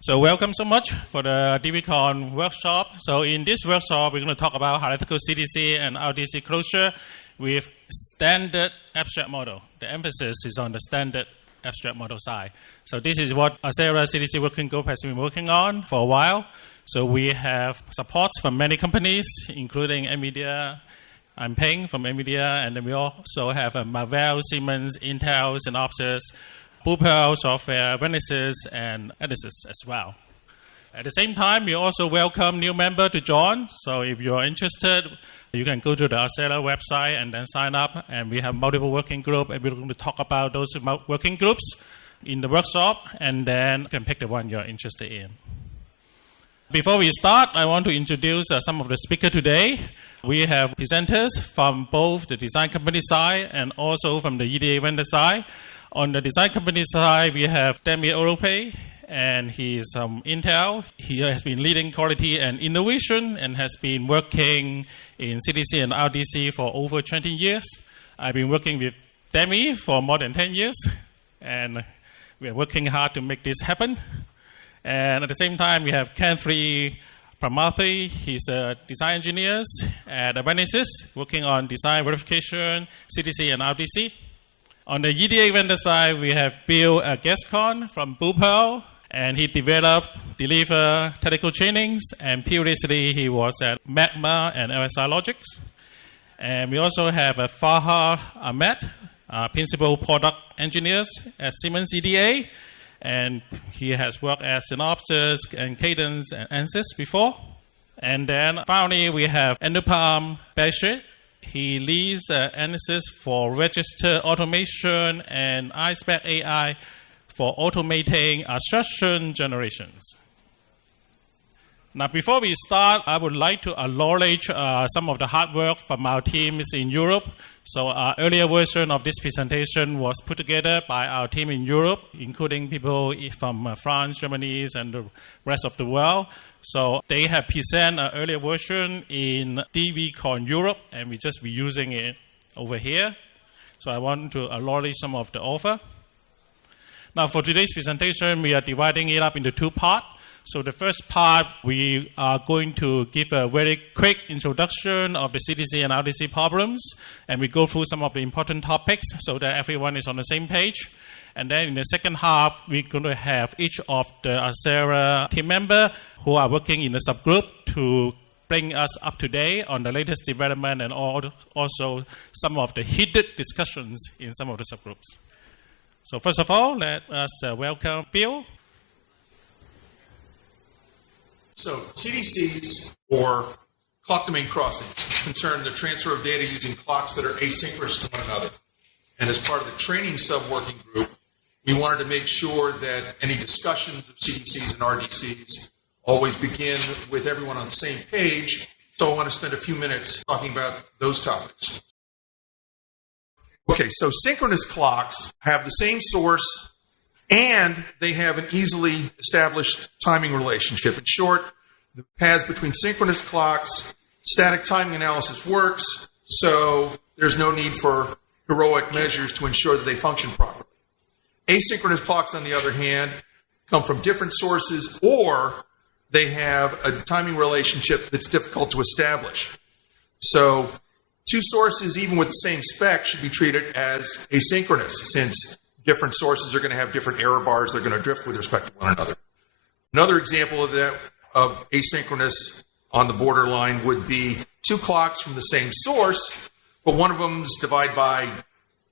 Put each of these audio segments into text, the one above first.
So welcome so much for the DVCon workshop. So in this workshop, we're going to talk about hierarchical CDC and RDC closure with standard abstract model. The emphasis is on the standard abstract model side. So this is what Accellera CDC working group has been working on for a while. So we have support from many companies, including NVIDIA. I'm Peng from NVIDIA, and then we also have Marvell, Siemens, Intel, Synopsys, Blue Pearl Software, Renesas, and ASIC as well. At the same time, we also welcome new members to join. So if you're interested, you can go to the Accellera website and then sign up. And we have multiple working groups, and we're going to talk about those working groups in the workshop, and then you can pick the one you're interested in. Before we start, I want to introduce some of the speakers today. We have presenters from both the design company side and also from the EDA vendor side. On the design company side, we have Demi Orope, and he is from Intel. He has been leading quality and innovation and has been working in CDC and RDC for over 20 years. I've been working with Demi for more than 10 years, and we are working hard to make this happen. And at the same time, we have Kanthri Pramathi. He's a design engineer at Renesas, working on design verification, CDC and RDC. On the EDA vendor side, we have Bill Gascon from Blue Pearl, and he deliver technical trainings, and previously he was at Magma and LSI Logics. And we also have Farhad Ahmed, principal product engineers at Siemens EDA, and he has worked at Synopsys and Cadence and Ansys before. And then finally, we have Anupam Bashir. He leads Ansys for register automation and iSpec AI for automating instruction generations. Now, before we start, I would like to acknowledge some of the hard work from our teams in Europe. So our earlier version of this presentation was put together by our team in Europe, including people from France, Germany, and the rest of the world. So they have presented an earlier version in DVCon Europe, and we just be using it over here. So I want to acknowledge some of the author. Now, for today's presentation, we are dividing it up into two parts. So the first part, we are going to give a very quick introduction of the CDC and RDC problems, and we go through some of the important topics so that everyone is on the same page. And then in the second half, we're going to have each of the Accellera team members who are working in the subgroup to bring us up to date on the latest development and also some of the heated discussions in some of the subgroups. So first of all, let us welcome Bill. So CDCs, or clock domain crossings, concern the transfer of data using clocks that are asynchronous to one another. And as part of the training sub-working group, we wanted to make sure that any discussions of CDCs and RDCs always begin with everyone on the same page. So I want to spend a few minutes talking about those topics. Okay, so synchronous clocks have the same source, and they have an easily established timing relationship. In short, the paths between synchronous clocks, static timing analysis works, so there's no need for heroic measures to ensure that they function properly. Asynchronous clocks, on the other hand, come from different sources, or they have a timing relationship that's difficult to establish. So two sources, even with the same spec, should be treated as asynchronous, since different sources are going to have different error bars. They're going to drift with respect to one another. Another example of that, of asynchronous on the borderline, would be two clocks from the same source, but one of them is divided by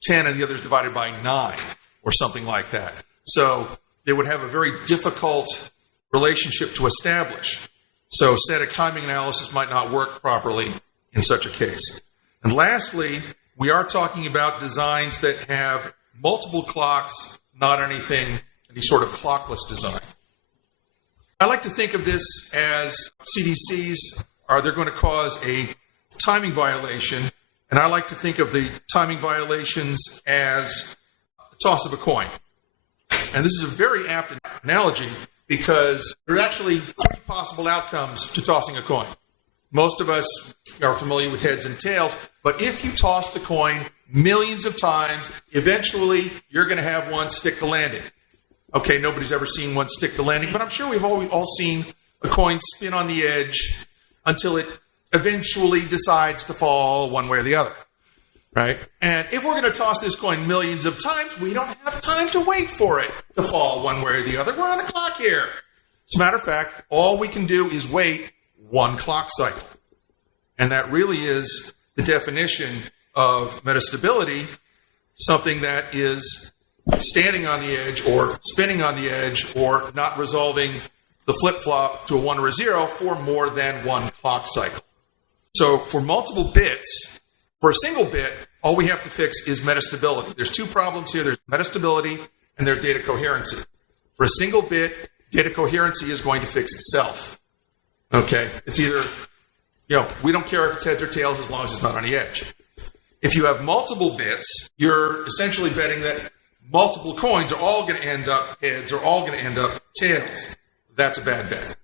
10 and the other is divided by 9, or something like that. So they would have a very difficult relationship to establish. So static timing analysis might not work properly in such a case. And lastly, we are talking about designs that have multiple clocks, not any sort of clockless design. I like to think of this as CDCs they're going to cause a timing violation, and I like to think of the timing violations as the toss of a coin. And this is a very apt analogy because there are actually three possible outcomes to tossing a coin. Most of us are familiar with heads and tails, but if you toss the coin millions of times, eventually you're going to have one stick the landing. Okay, nobody's ever seen one stick the landing, but I'm sure we've all seen a coin spin on the edge until it eventually decides to fall one way or the other, right? And if we're going to toss this coin millions of times, we don't have time to wait for it to fall one way or the other. We're on a clock here. As a matter of fact, all we can do is wait one clock cycle. And that really is the definition of metastability, something that is standing on the edge or spinning on the edge or not resolving the flip-flop to a 1 or a 0 for more than one clock cycle. So for multiple bits, for a single bit, all we have to fix is metastability. There's two problems here. There's metastability and there's data coherency. For a single bit, data coherency is going to fix itself. Okay? It's either, we don't care if it's heads or tails as long as it's not on the edge. If you have multiple bits, you're essentially betting that multiple coins are all going to end up heads or all going to end up tails. That's a bad bet.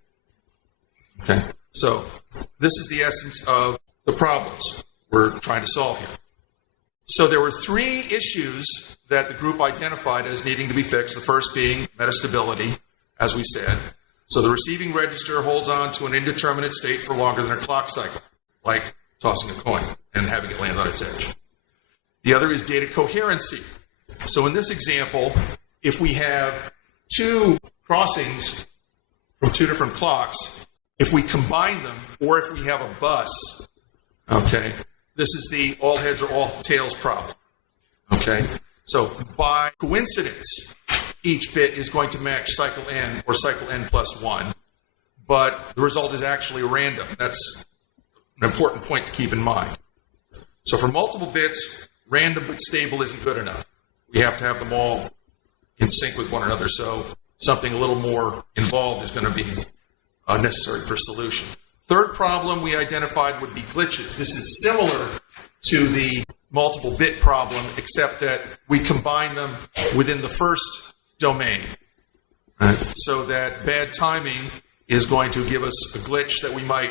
Okay? So this is the essence of the problems we're trying to solve here. So there were three issues that the group identified as needing to be fixed, the first being metastability, as we said. So the receiving register holds on to an indeterminate state for longer than a clock cycle, like tossing a coin and having it land on its edge. The other is data coherency. So in this example, if we have two crossings from two different clocks, if we combine them, or if we have a bus, okay, this is the all heads or all tails problem, okay? So by coincidence, each bit is going to match cycle n or cycle n plus 1, but the result is actually random. That's an important point to keep in mind. So for multiple bits, random but stable isn't good enough. We have to have them all in sync with one another, so something a little more involved is going to be necessary for solution. Third problem we identified would be glitches. This is similar to the multiple bit problem, except that we combine them within the first domain, right? So that bad timing is going to give us a glitch that we might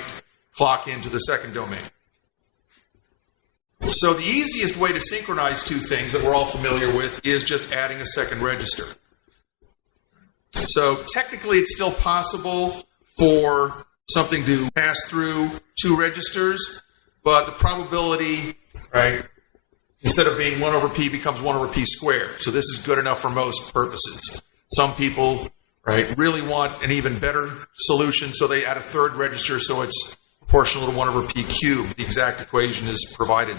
clock into the second domain. So the easiest way to synchronize two things that we're all familiar with is just adding a second register. So technically it's still possible for something to pass through two registers, but the probability, right, instead of being 1 over p becomes 1 over p squared. So this is good enough for most purposes. Some people, right, really want an even better solution, so they add a third register so it's proportional to 1 over p cubed. The exact equation is provided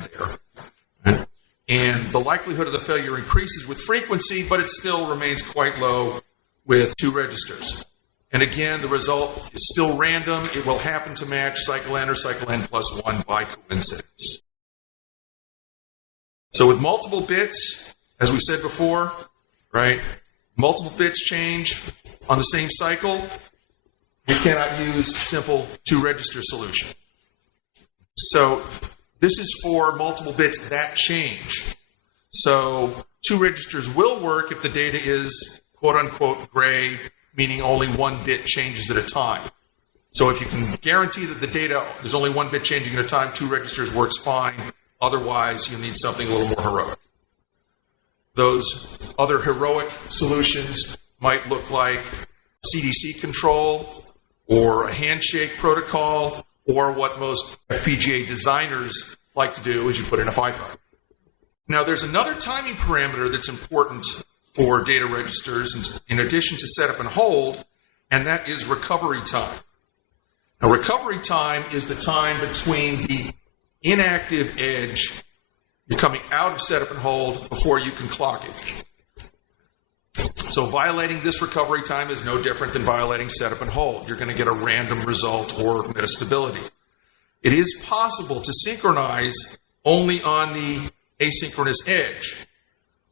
there. And the likelihood of the failure increases with frequency, but it still remains quite low with two registers. And again, the result is still random. It will happen to match cycle n or cycle n plus 1 by coincidence. So with multiple bits, as we said before, right, multiple bits change on the same cycle, we cannot use simple two-register solution. So this is for multiple bits that change. So two registers will work if the data is quote-unquote gray, meaning only one bit changes at a time. So if you can guarantee that the data, there's only one bit changing at a time, two registers works fine. Otherwise, you need something a little more heroic. Those other heroic solutions might look like CDC control or a handshake protocol, or what most FPGA designers like to do is you put in a FIFO. Now, there's another timing parameter that's important for data registers in addition to setup and hold, and that is recovery time. Now, recovery time is the time between the inactive edge, you're coming out of setup and hold before you can clock it. So violating this recovery time is no different than violating setup and hold. You're going to get a random result or metastability. It is possible to synchronize only on the asynchronous edge,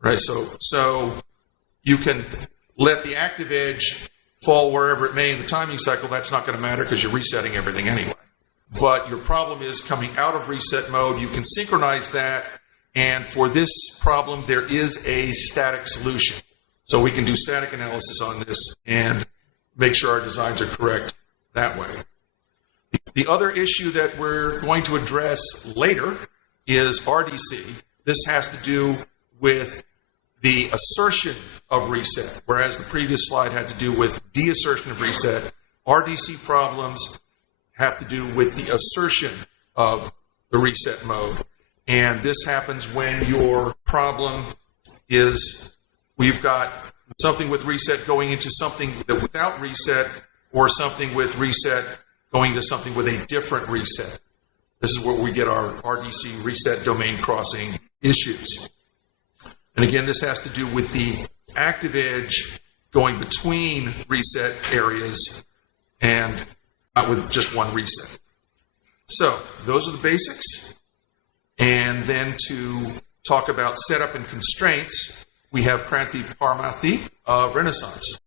right? So you can let the active edge fall wherever it may in the timing cycle. That's not going to matter because you're resetting everything anyway. But your problem is coming out of reset mode. You can synchronize that, and for this problem, there is a static solution. So we can do static analysis on this and make sure our designs are correct that way. The other issue that we're going to address later is RDC. This has to do with the assertion of reset, whereas the previous slide had to do with deassertion of reset. RDC problems have to do with the assertion of the reset mode. And this happens when your problem is we've got something with reset going into something that without reset, or something with reset going to something with a different reset. This is where we get our RDC reset domain crossing issues. And again, this has to do with the active edge going between reset areas and not with just one reset. So those are the basics. And then to talk about setup and constraints, we have Kranti Parmathi of Renaissance.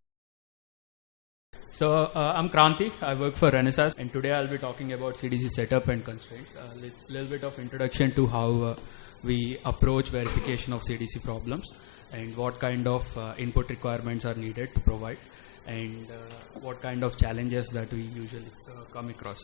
So I'm Kranti, I work for Renaissance, and today I'll be talking about CDC setup and constraints. A little bit of introduction to how we approach verification of CDC problems and what kind of input requirements are needed to provide, and what kind of challenges that we usually come across.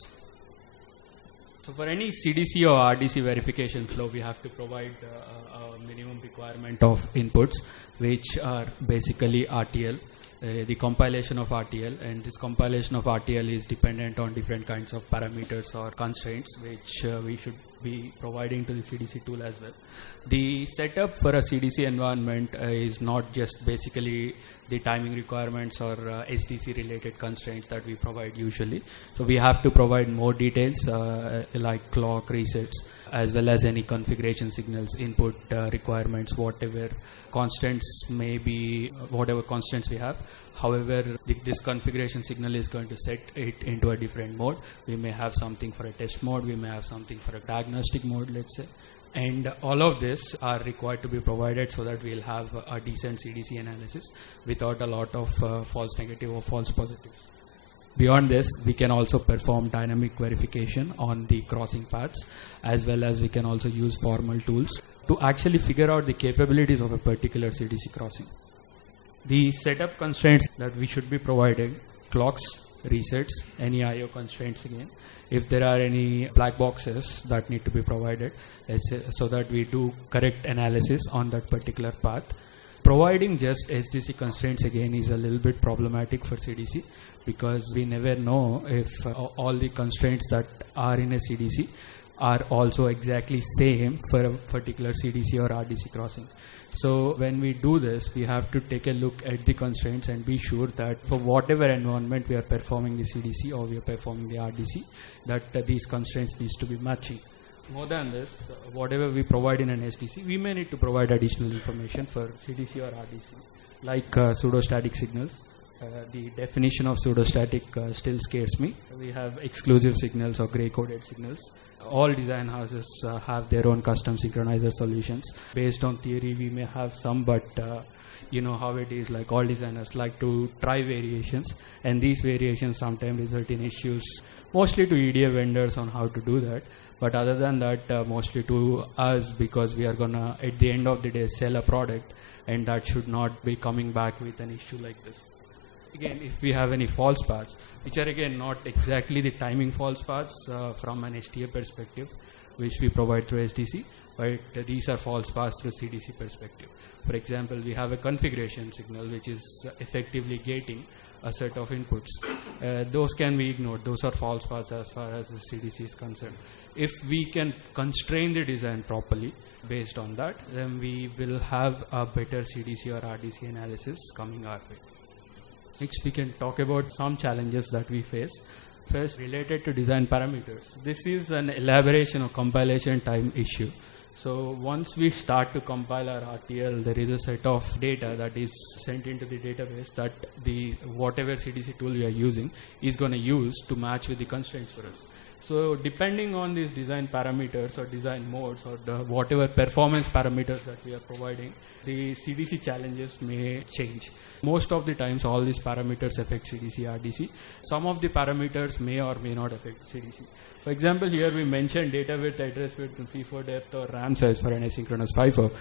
So for any CDC or RDC verification flow, we have to provide a minimum requirement of inputs, which are basically RTL, the compilation of RTL, and this compilation of RTL is dependent on different kinds of parameters or constraints, which we should be providing to the CDC tool as well. The setup for a CDC environment is not just basically the timing requirements or SDC related constraints that we provide usually. So we have to provide more details like clock resets, as well as any configuration signals, input requirements, whatever constants may be, whatever constants we have. However, this configuration signal is going to set it into a different mode. We may have something for a test mode, we may have something for a diagnostic mode, let's say. And all of this are required to be provided so that we'll have a decent CDC analysis without a lot of false negative or false positives. Beyond this, we can also perform dynamic verification on the crossing paths, as well as we can also use formal tools to actually figure out the capabilities of a particular CDC crossing. The setup constraints that we should be providing: clocks, resets, any IO constraints again. If there are any black boxes that need to be provided, let's say, so that we do correct analysis on that particular path. Providing just SDC constraints again is a little bit problematic for CDC, because we never know if all the constraints that are in a CDC are also exactly same for a particular CDC or RDC crossing. So when we do this, we have to take a look at the constraints and be sure that for whatever environment we are performing the CDC or we are performing the RDC, that these constraints needs to be matching. More than this, whatever we provide in an SDC, we may need to provide additional information for CDC or RDC, like pseudostatic signals. The definition of pseudostatic still scares me. We have exclusive signals or gray-coded signals. All design houses have their own custom synchronizer solutions. Based on theory, we may have some, but you know how it is, like all designers like to try variations, and these variations sometimes result in issues, mostly to EDA vendors on how to do that. But other than that, mostly to us, because we are going to, at the end of the day, sell a product, and that should not be coming back with an issue like this. Again, if we have any false paths, which are again not exactly the timing false paths from an STA perspective, which we provide through SDC, but these are false paths through CDC perspective. For example, we have a configuration signal which is effectively gating a set of inputs. Those can be ignored. Those are false paths as far as the CDC is concerned. If we can constrain the design properly based on that, then we will have a better CDC or RDC analysis coming our way. Next, we can talk about some challenges that we face. First, related to design parameters. This is an elaboration or compilation time issue. So once we start to compile our RTL, there is a set of data that is sent into the database that the whatever CDC tool we are using is going to use to match with the constraints for us. So depending on these design parameters or design modes or the whatever performance parameters that we are providing, the CDC challenges may change. Most of the times, all these parameters affect CDC, RDC. Some of the parameters may or may not affect CDC. For example, here we mentioned data width, address width, and FIFO depth or RAM size for an asynchronous FIFO.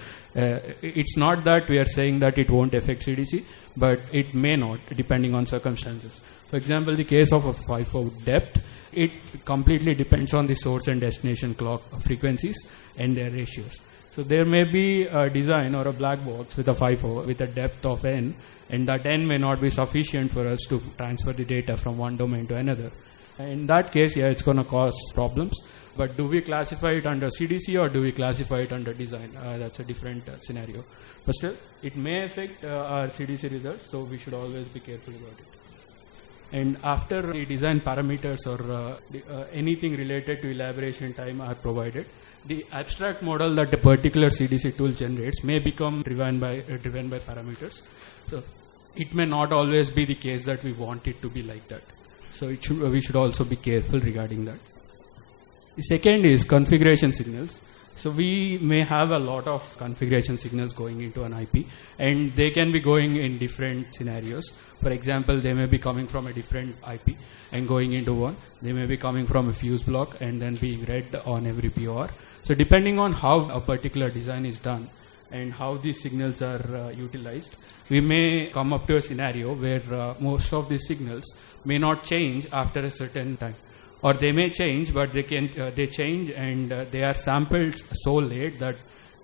It's not that we are saying that it won't affect CDC, but it may not, depending on circumstances. For example, the case of a FIFO depth, it completely depends on the source and destination clock frequencies and their ratios. So there may be a design or a black box with a FIFO with a depth of n, and that n may not be sufficient for us to transfer the data from one domain to another. In that case, yeah, it's going to cause problems. But do we classify it under CDC or do we classify it under design? That's a different scenario. But still, it may affect our CDC results, so we should always be careful about it. And after the design parameters or anything related to elaboration time are provided, the abstract model that a particular CDC tool generates may become driven by parameters. So it may not always be the case that we want it to be like that. So we should also be careful regarding that. The second is configuration signals. So we may have a lot of configuration signals going into an IP, and they can be going in different scenarios. For example, they may be coming from a different IP and going into one. They may be coming from a fuse block and then being read on every POR. So depending on how a particular design is done and how these signals are utilized, we may come up to a scenario where most of these signals may not change after a certain time. Or they may change, but they change and they are sampled so late that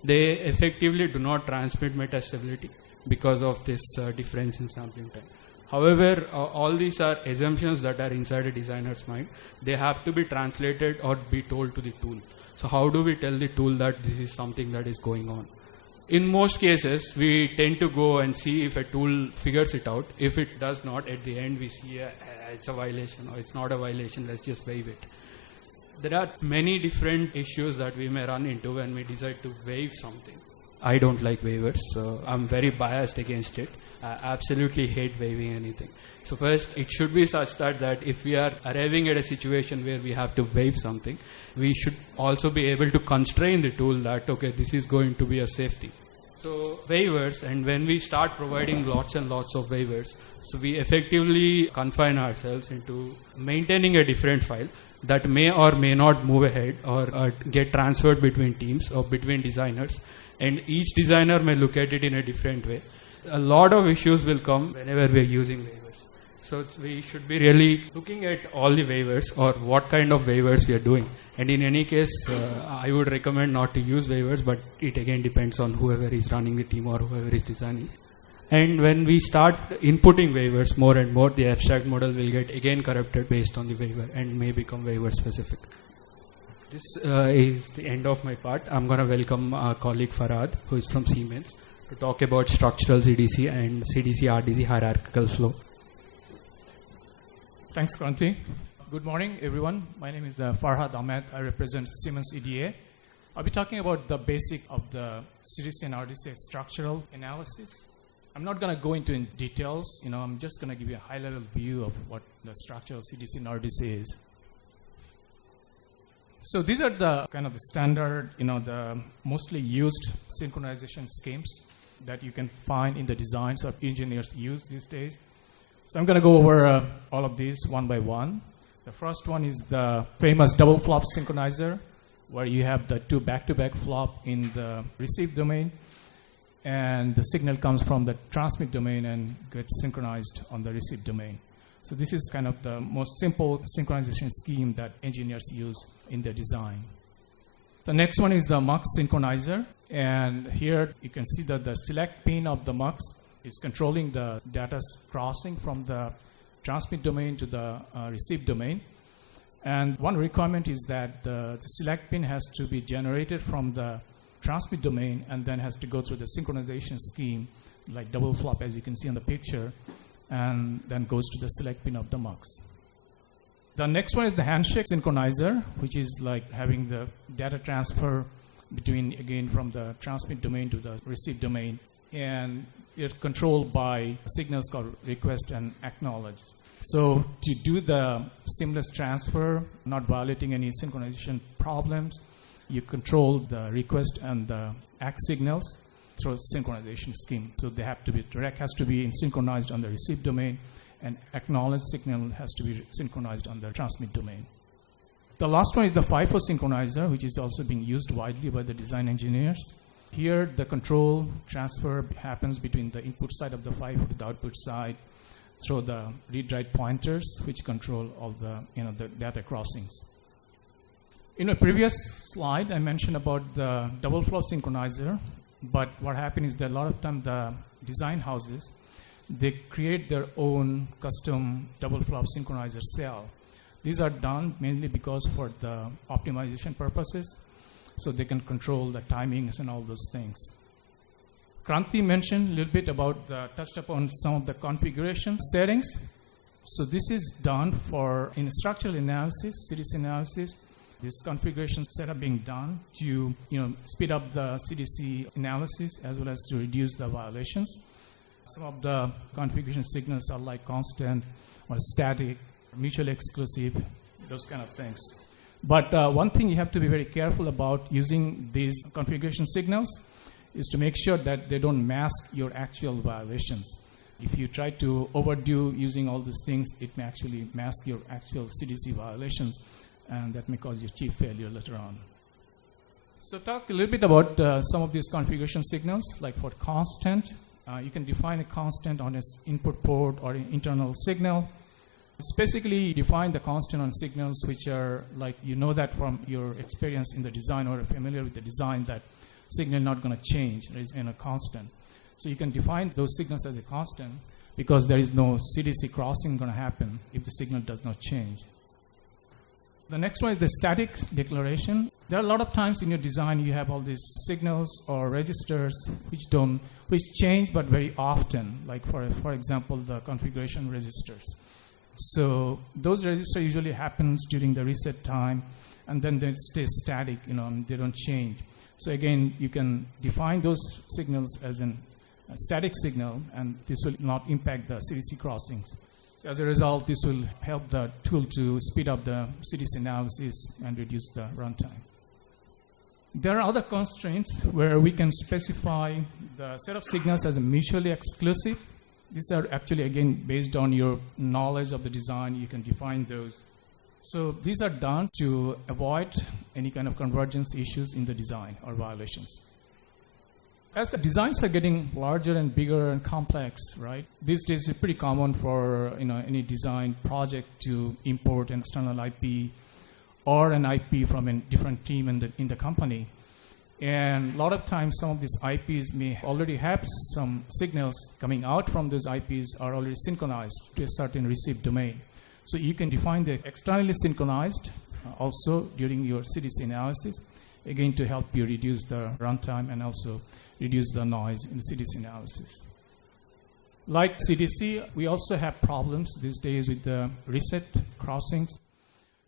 they effectively do not transmit meta stability because of this difference in sampling time. However, all these are assumptions that are inside a designer's mind. They have to be translated or be told to the tool. So how do we tell the tool that this is something that is going on? In most cases, we tend to go and see if a tool figures it out. If it does not, at the end we see it's a violation or it's not a violation, let's just waive it. There are many different issues that we may run into when we decide to waive something. I don't like waivers, so I'm very biased against it. I absolutely hate waiving anything. So first, it should be such that if we are arriving at a situation where we have to waive something, we should also be able to constrain the tool that, okay, this is going to be a safety. So waivers, and when we start providing lots and lots of waivers, so we effectively confine ourselves into maintaining a different file that may or may not move ahead or get transferred between teams or between designers. And each designer may look at it in a different way. A lot of issues will come whenever we're using waivers. So we should be really looking at all the waivers or what kind of waivers we are doing. And in any case, I would recommend not to use waivers, but it again depends on whoever is running the team or whoever is designing. And when we start inputting waivers more and more, the abstract model will get again corrupted based on the waiver and may become waiver specific. This is the end of my part. I'm going to welcome our colleague Farhad, who is from Siemens, to talk about structural CDC and CDC RDC hierarchical flow. Thanks, Kranti. Good morning, everyone. My name is Farhad Ahmed. I represent Siemens EDA. I'll be talking about the basic of the CDC and RDC structural analysis. I'm not going to go into details. I'm just going to give you a high-level view of what the structural CDC and RDC is. So these are the kind of the standard, the mostly used synchronization schemes that you can find in the designs of engineers use these days. So I'm going to go over all of these one by one. The first one is the famous double flop synchronizer, where you have the two back-to-back flop in the receive domain, and the signal comes from the transmit domain and gets synchronized on the receive domain. So this is kind of the most simple synchronization scheme that engineers use in their design. The next one is the MUX synchronizer, and here you can see that the select pin of the MUX is controlling the data crossing from the transmit domain to the receive domain. And one requirement is that the select pin has to be generated from the transmit domain and then has to go through the synchronization scheme, like double flop as you can see on the picture, and then goes to the select pin of the MUX. The next one is the handshake synchronizer, which is like having the data transfer between, again, from the transmit domain to the receive domain. And it's controlled by signals called request and acknowledge. So to do the seamless transfer, not violating any synchronization problems, you control the request and the ACK signals through a synchronization scheme. So they have to be, direct has to be synchronized on the receive domain, and acknowledge signal has to be synchronized on the transmit domain. The last one is the FIFO synchronizer, which is also being used widely by the design engineers. Here, the control transfer happens between the input side of the FIFO to the output side through the read-write pointers, which control all the, the data crossings. In a previous slide, I mentioned about the double flop synchronizer, but what happened is that a lot of time the design houses, they create their own custom double flop synchronizer cell. These are done mainly because for the optimization purposes, so they can control the timings and all those things. Kranti mentioned a little bit about touched upon some of the configuration settings. So this is done for in structural analysis, CDC analysis. This configuration setup being done to speed up the CDC analysis as well as to reduce the violations. Some of the configuration signals are like constant or static, mutually exclusive, those kind of things. But one thing you have to be very careful about using these configuration signals is to make sure that they don't mask your actual violations. If you try to overdo using all these things, it may actually mask your actual CDC violations, and that may cause you chief failure later on. So talk a little bit about some of these configuration signals, like for constant. You can define a constant on an input port or an internal signal. It's basically define the constant on signals which are like, that from your experience in the design or familiar with the design that signal not going to change. There is a constant. So you can define those signals as a constant because there is no CDC crossing going to happen if the signal does not change. The next one is the static declaration. There are a lot of times in your design you have all these signals or registers which change but very often, like for example the configuration registers. So those registers usually happens during the reset time and then they stay static, they don't change. So again, you can define those signals as a static signal and this will not impact the CDC crossings. So as a result, this will help the tool to speed up the CDC analysis and reduce the runtime. There are other constraints where we can specify the set of signals as a mutually exclusive. These are actually, again, based on your knowledge of the design. You can define those. So these are done to avoid any kind of convergence issues in the design or violations. As the designs are getting larger and bigger and complex, right? These days it's pretty common for any design project to import an external IP or an IP from a different team in the company. And a lot of times some of these IPs may already have some signals coming out from those IPs are already synchronized to a certain receive domain. So you can define the externally synchronized also during your CDC analysis, again to help you reduce the runtime and also reduce the noise in the CDC analysis. Like CDC, we also have problems these days with the reset crossings.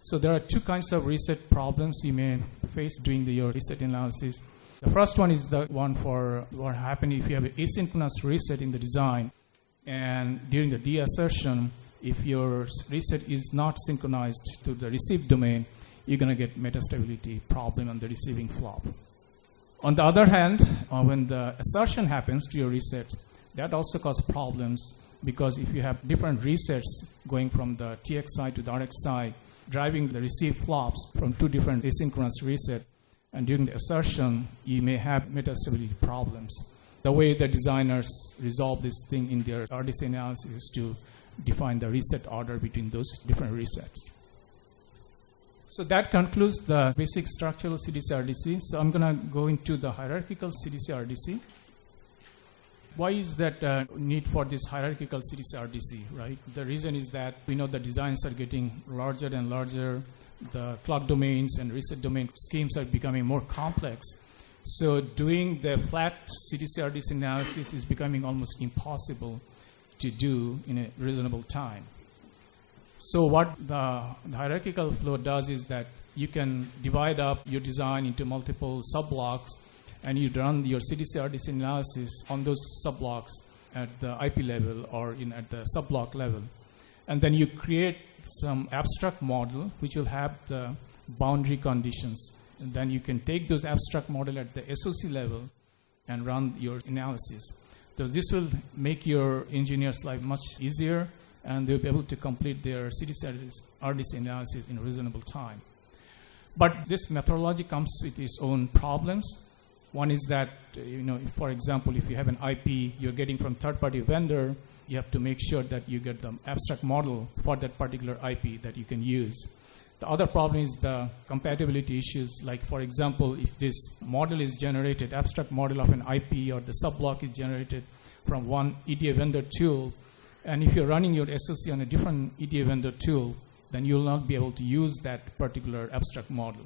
So there are two kinds of reset problems you may face during your reset analysis. The first one is the one for what happens if you have an asynchronous reset in the design, and during the deassertion, if your reset is not synchronized to the receive domain, you're going to get metastability problem on the receiving flop. On the other hand, when the assertion happens to your reset, that also causes problems because if you have different resets going from the TX side to the RX side, driving the receive flops from two different asynchronous resets, and during the assertion, you may have metastability problems. The way the designers resolve this thing in their RDC analysis is to define the reset order between those different resets. So that concludes the basic structural CDC RDC. So I'm going to go into the hierarchical CDC RDC. Why is that need for this hierarchical CDC RDC, right? The reason is that we know the designs are getting larger and larger. The clock domains and reset domain schemes are becoming more complex. So doing the flat CDC RDC analysis is becoming almost impossible to do in a reasonable time. So what the hierarchical flow does is that you can divide up your design into multiple subblocks and you run your CDC RDC analysis on those subblocks at the IP level or at the subblock level. And then you create some abstract model which will have the boundary conditions. And then you can take those abstract model at the SOC level and run your analysis. So this will make your engineers' life much easier and they'll be able to complete their CDC RDC analysis in a reasonable time. But this methodology comes with its own problems. One is that, if, for example, if you have an IP you're getting from third-party vendor, you have to make sure that you get the abstract model for that particular IP that you can use. The other problem is the compatibility issues. Like, for example, if this model is generated, abstract model of an IP or the subblock is generated from one EDA vendor tool, and if you're running your SOC on a different EDA vendor tool, then you'll not be able to use that particular abstract model.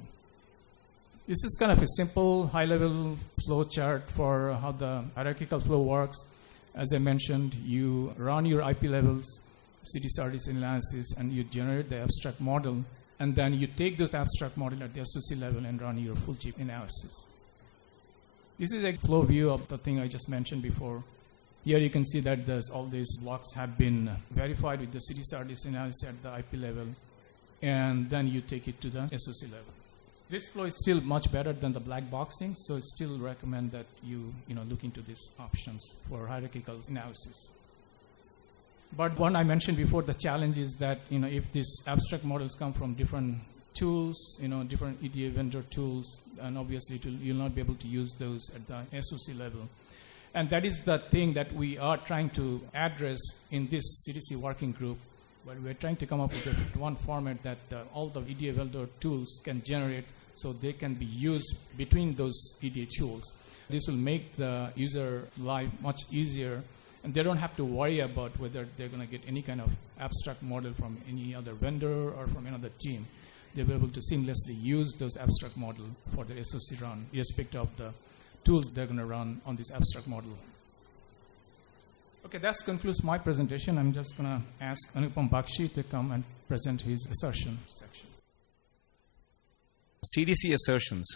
This is kind of a simple, high-level flow chart for how the hierarchical flow works. As I mentioned, you run your IP levels, CDC RDC analysis, and you generate the abstract model, and then you take those abstract model at the SOC level and run your full chip analysis. This is a flow view of the thing I just mentioned before. Here you can see that all these blocks have been verified with the CDC RDC analysis at the IP level, and then you take it to the SOC level. This flow is still much better than the black boxing, so I still recommend that you look into these options for hierarchical analysis. But one I mentioned before, the challenge is that if these abstract models come from different tools, different EDA vendor tools, and obviously you'll not be able to use those at the SOC level. And that is the thing that we are trying to address in this CDC working group, where we're trying to come up with one format that all the EDA vendor tools can generate so they can be used between those EDA tools. This will make the user life much easier, and they don't have to worry about whether they're going to get any kind of abstract model from any other vendor or from another team. They'll be able to seamlessly use those abstract model for their SOC run, irrespective of the tools they're going to run on this abstract model. Okay, that concludes my presentation. I'm just going to ask Anupam Bakshi to come and present his assertion section. CDC assertions.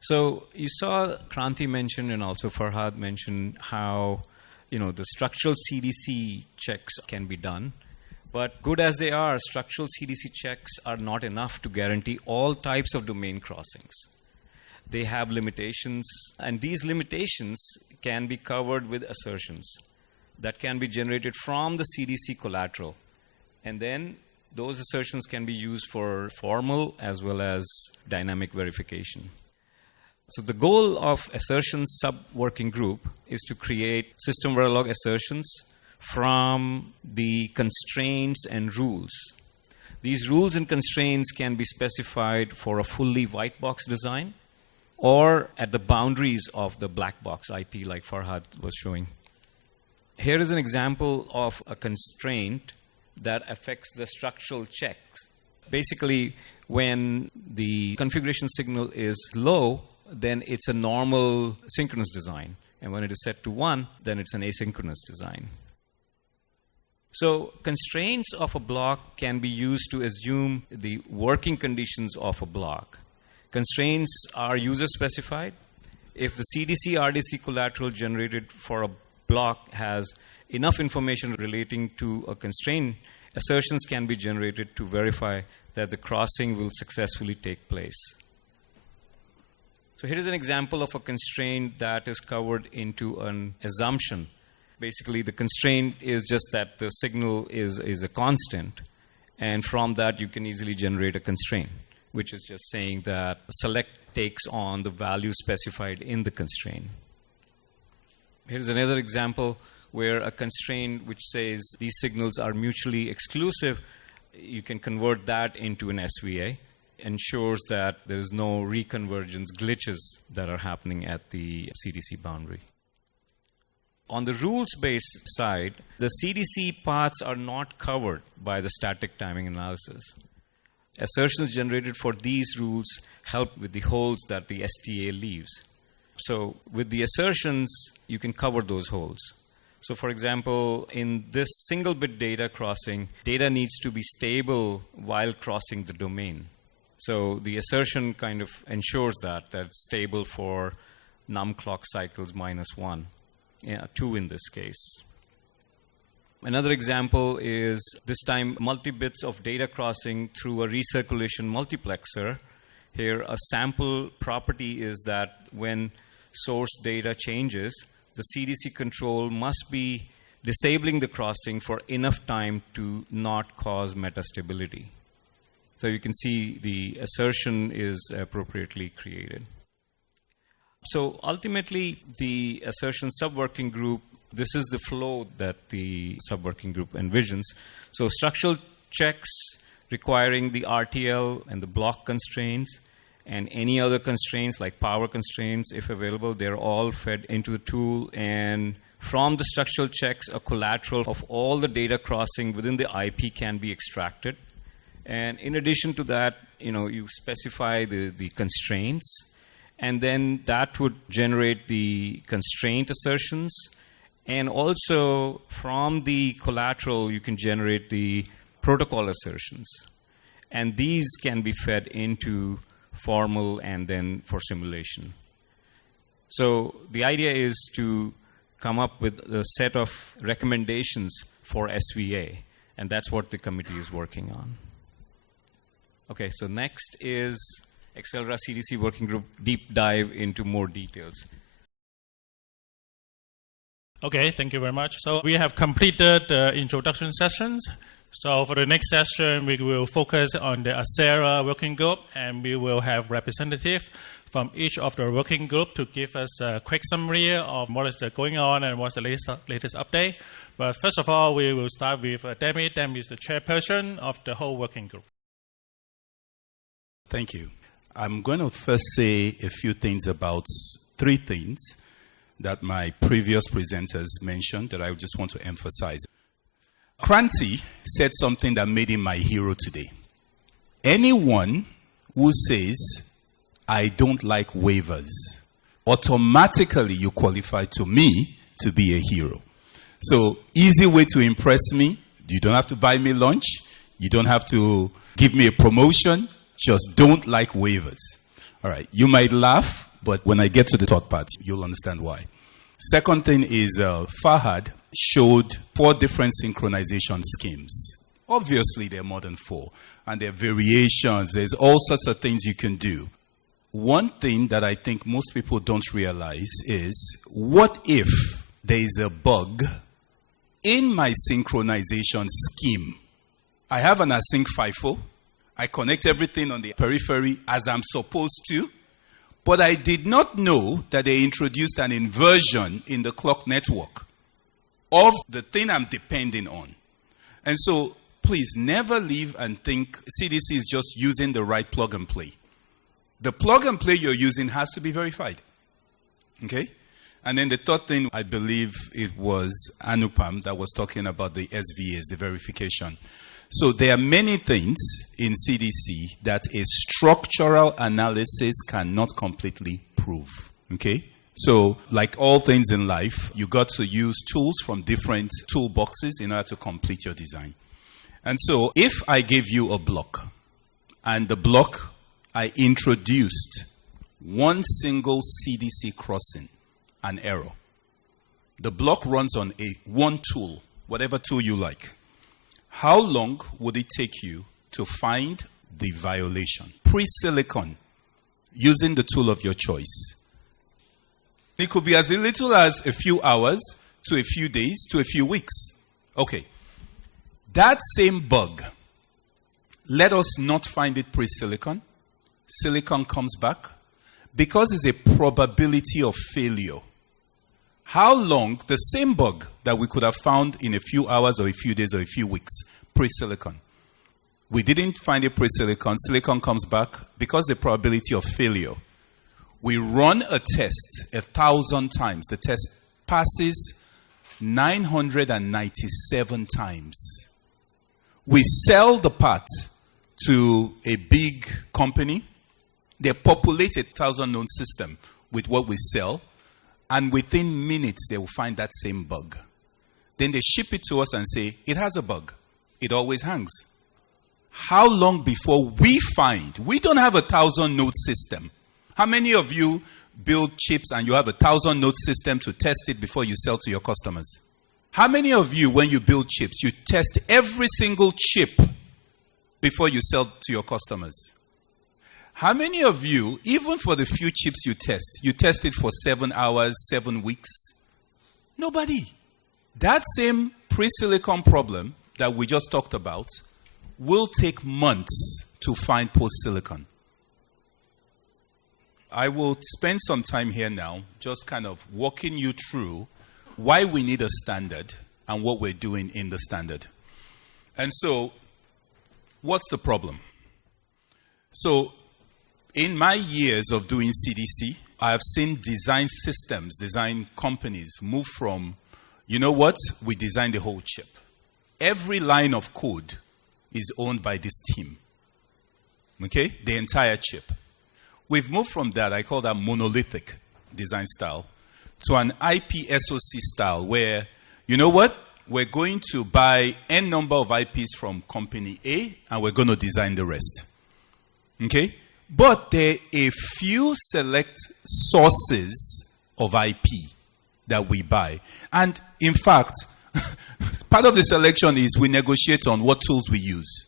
So you saw Kranti mention and also Farhad mention how the structural CDC checks can be done. But good as they are, structural CDC checks are not enough to guarantee all types of domain crossings. They have limitations, and these limitations can be covered with assertions that can be generated from the CDC collateral. And then those assertions can be used for formal as well as dynamic verification. So the goal of assertions sub-working group is to create system Verilog assertions from the constraints and rules. These rules and constraints can be specified for a fully white box design or at the boundaries of the black box IP like Farhad was showing. Here is an example of a constraint that affects the structural checks. Basically, when the configuration signal is low, then it's a normal synchronous design. And when it is set to 1, then it's an asynchronous design. So constraints of a block can be used to assume the working conditions of a block. Constraints are user-specified. If the CDC RDC collateral generated for a block has enough information relating to a constraint, assertions can be generated to verify that the crossing will successfully take place. So here is an example of a constraint that is covered into an assumption. Basically, the constraint is just that the signal is a constant, and from that you can easily generate a constraint, which is just saying that select takes on the value specified in the constraint. Here's another example where a constraint which says these signals are mutually exclusive, you can convert that into an SVA, ensures that there is no reconvergence glitches that are happening at the CDC boundary. On the rules-based side, the CDC paths are not covered by the static timing analysis. Assertions generated for these rules help with the holes that the STA leaves. So with the assertions, you can cover those holes. So for example, in this single bit data crossing, data needs to be stable while crossing the domain. So the assertion kind of ensures that it's stable for num clock cycles -1, 2 in this case. Another example is this time multi-bits of data crossing through a recirculation multiplexer. Here a sample property is that when source data changes, the CDC control must be disabling the crossing for enough time to not cause metastability. So you can see the assertion is appropriately created. So ultimately, the assertion subworking group, this is the flow that the subworking group envisions. So structural checks requiring the RTL and the block constraints, and any other constraints like power constraints, if available, they're all fed into the tool. And from the structural checks, a collateral of all the data crossing within the IP can be extracted. And in addition to that, you specify the constraints, and then that would generate the constraint assertions. And also, from the collateral, you can generate the protocol assertions. And these can be fed into formal and then for simulation. So the idea is to come up with a set of recommendations for SVA, and that's what the committee is working on. Okay, so next is Accellera CDC Working Group deep dive into more details. Okay, thank you very much. So we have completed the introduction sessions. So for the next session, we will focus on the Accellera working group, and we will have representatives from each of the working group to give us a quick summary of what is going on and what's the latest update. But first of all, we will start with Demi. Demi is the chairperson of the whole working group. Thank you. I'm going to first say a few things about three things that my previous presenters mentioned that I just want to emphasize. Kranti said something that made him my hero today. Anyone who says, I don't like waivers, automatically you qualify to me to be a hero. So, easy way to impress me. You don't have to buy me lunch. You don't have to give me a promotion. Just don't like waivers. All right, you might laugh, but when I get to the third part, you'll understand why. Second thing is Fahad showed 4 different synchronization schemes. Obviously, there are more than 4, and there are variations. There's all sorts of things you can do. One thing that I think most people don't realize is, what if there is a bug in my synchronization scheme? I have an async FIFO. I connect everything on the periphery as I'm supposed to, but I did not know that they introduced an inversion in the clock network of the thing I'm depending on. And so, please never leave and think CDC is just using the right plug and play. The plug and play you're using has to be verified. Okay? And then the third thing, I believe it was Anupam that was talking about the SVAs, the verification. So there are many things in CDC that a structural analysis cannot completely prove. Okay? So, like all things in life, you got to use tools from different toolboxes in order to complete your design. And so, if I give you a block, and the block I introduced one single CDC crossing, an error. The block runs on one tool, whatever tool you like. How long would it take you to find the violation? Pre-silicon, using the tool of your choice. It could be as little as a few hours, to a few days, to a few weeks. Okay. That same bug, let us not find it pre-silicon. Silicon comes back. Because it's a probability of failure. How long, the same bug that we could have found in a few hours or a few days or a few weeks, pre-silicon. We didn't find it pre-silicon. Silicon comes back because the probability of failure. We run a test 1,000 times. The test passes 997 times. We sell the part to a big company. They populate a 1,000-node system with what we sell, and within minutes they will find that same bug. Then they ship it to us and say, it has a bug. It always hangs. How long before we find? We don't have a 1,000-node system. How many of you build chips and you have a 1,000-node system to test it before you sell to your customers? How many of you, when you build chips, you test every single chip before you sell to your customers? How many of you, even for the few chips you test it for 7 hours, 7 weeks? Nobody. That same pre-silicon problem that we just talked about will take months to find post-silicon. I will spend some time here now just kind of walking you through why we need a standard and what we're doing in the standard. And so, What's the problem? So, in my years of doing CDC, I have seen design systems, design companies move from, you know what, we design the whole chip. Every line of code is owned by this team. Okay? The entire chip. We've moved from that, I call that monolithic design style, to an IP SoC style where, you know what, we're going to buy N number of IPs from company A and we're going to design the rest. Okay? But there are a few select sources of IP that we buy. And in fact, part of the selection is we negotiate on what tools we use.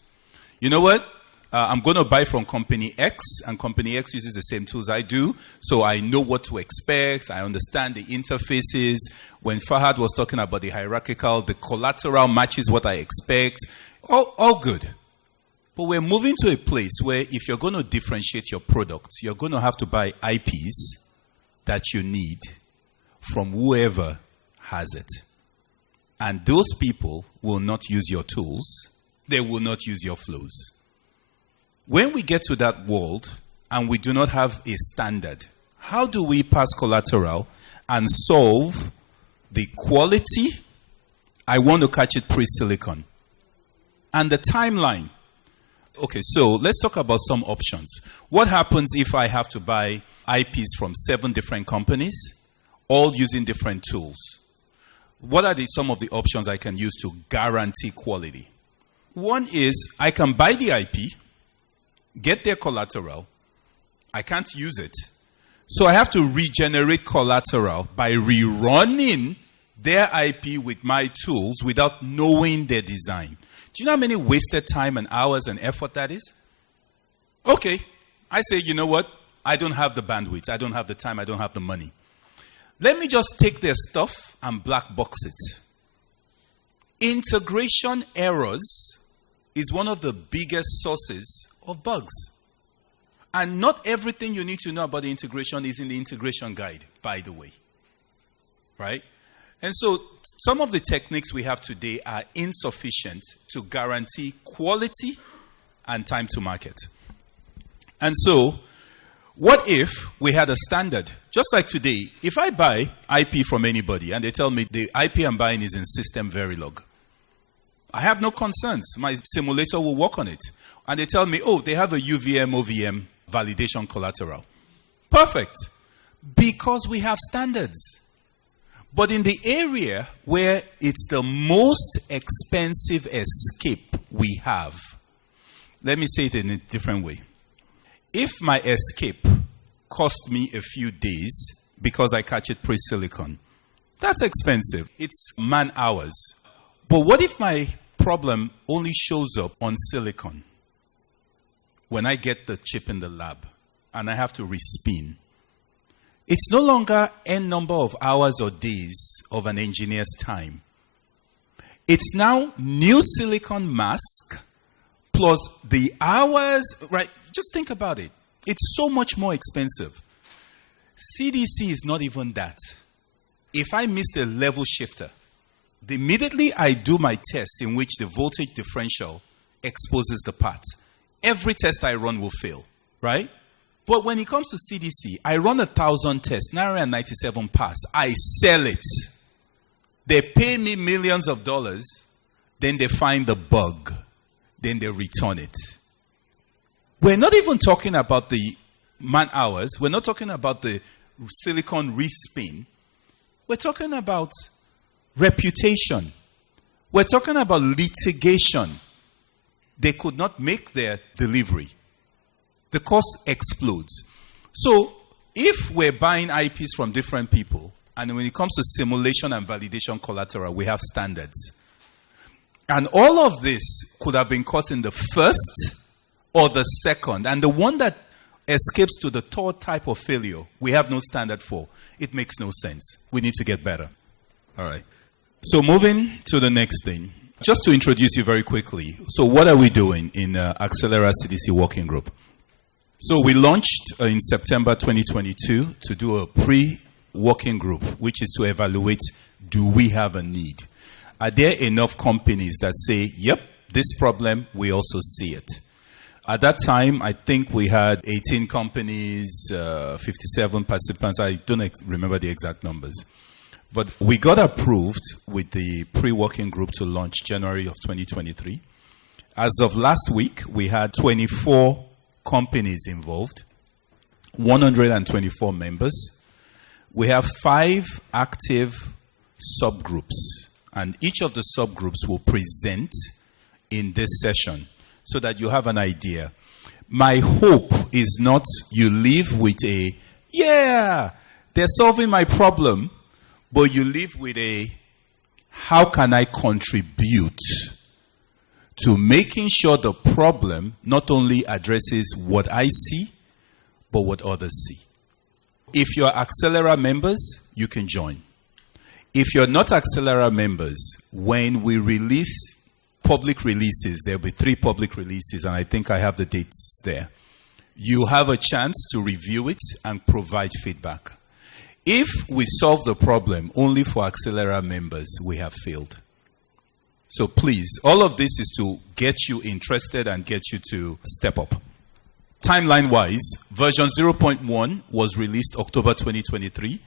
You know what? I'm going to buy from company X, and company X uses the same tools I do, so I know what to expect. I understand the interfaces. When Fahad was talking about the hierarchical, the collateral matches what I expect. All good. But we're moving to a place where if you're going to differentiate your product, you're going to have to buy IPs that you need from whoever has it. And those people will not use your tools. They will not use your flows. When we get to that world and we do not have a standard, how do we pass collateral and solve the quality? I want to catch it pre-silicon. And the timeline. Okay, so let's talk about some options. What happens if I have to buy IPs from 7 different companies, all using different tools? What are some of the options I can use to guarantee quality? One is I can buy the IP, get their collateral. I can't use it. So I have to regenerate collateral by rerunning their IP with my tools without knowing their design. Do you know how many wasted time and hours and effort that is? Okay. I say, you know what? I don't have the bandwidth. I don't have the time. I don't have the money. Let me just take their stuff and black box it. Integration errors is one of the biggest sources of bugs. And not everything you need to know about the integration is in the integration guide, by the way. Right? And so some of the techniques we have today are insufficient to guarantee quality and time to market. And so, what if we had a standard? Just like today, if I buy IP from anybody and they tell me the IP I'm buying is in system Verilog, I have no concerns. My simulator will work on it. And they tell me, oh, they have a UVM, OVM validation collateral. Perfect. Because we have standards. But in the area where it's the most expensive escape we have, let me say it in a different way. If my escape cost me a few days because I catch it pre-silicon, that's expensive. It's man hours. But what if my problem only shows up on silicon when I get the chip in the lab and I have to respin? It's no longer n number of hours or days of an engineer's time. It's now new silicon mask plus the hours, right? Just think about it. It's so much more expensive. CDC is not even that. If I miss the level shifter, immediately I do my test in which the voltage differential exposes the part. Every test I run will fail, right? But when it comes to CDC, I run 1,000 tests, 997 pass. I sell it. They pay me millions of dollars. Then they find the bug. Then they return it. We're not even talking about the man hours. We're not talking about the silicon respin. We're talking about reputation. We're talking about litigation. They could not make their delivery. The cost explodes. So if we're buying IPs from different people, and when it comes to simulation and validation collateral, we have standards. And all of this could have been caught in the first or the second. And the one that escapes to the third type of failure, we have no standard for. It makes no sense. We need to get better. All right. So moving to the next thing. Just to introduce you very quickly. So what are we doing in Accellera CDC working group? So we launched in September 2022 to do a pre-working group, which is to evaluate, do we have a need? Are there enough companies that say, yep, this problem, we also see it. At that time, I think we had 18 companies, 57 participants. I don't remember the exact numbers. But we got approved with the pre-working group to launch January of 2023. As of last week, we had 24 companies involved, 124 members. We have 5 active subgroups, and each of the subgroups will present in this session so that you have an idea. My hope is not you leave with a, yeah, they're solving my problem, but you leave with a, how can I contribute to making sure the problem not only addresses what I see, but what others see. If you're Accellera members, you can join. If you're not Accellera members, when we release public releases, there'll be 3 public releases, and I think I have the dates there. You have a chance to review it and provide feedback. If we solve the problem only for Accellera members, we have failed. So please, all of this is to get you interested and get you to step up. Timeline-wise, version 0.1 was released October 2023.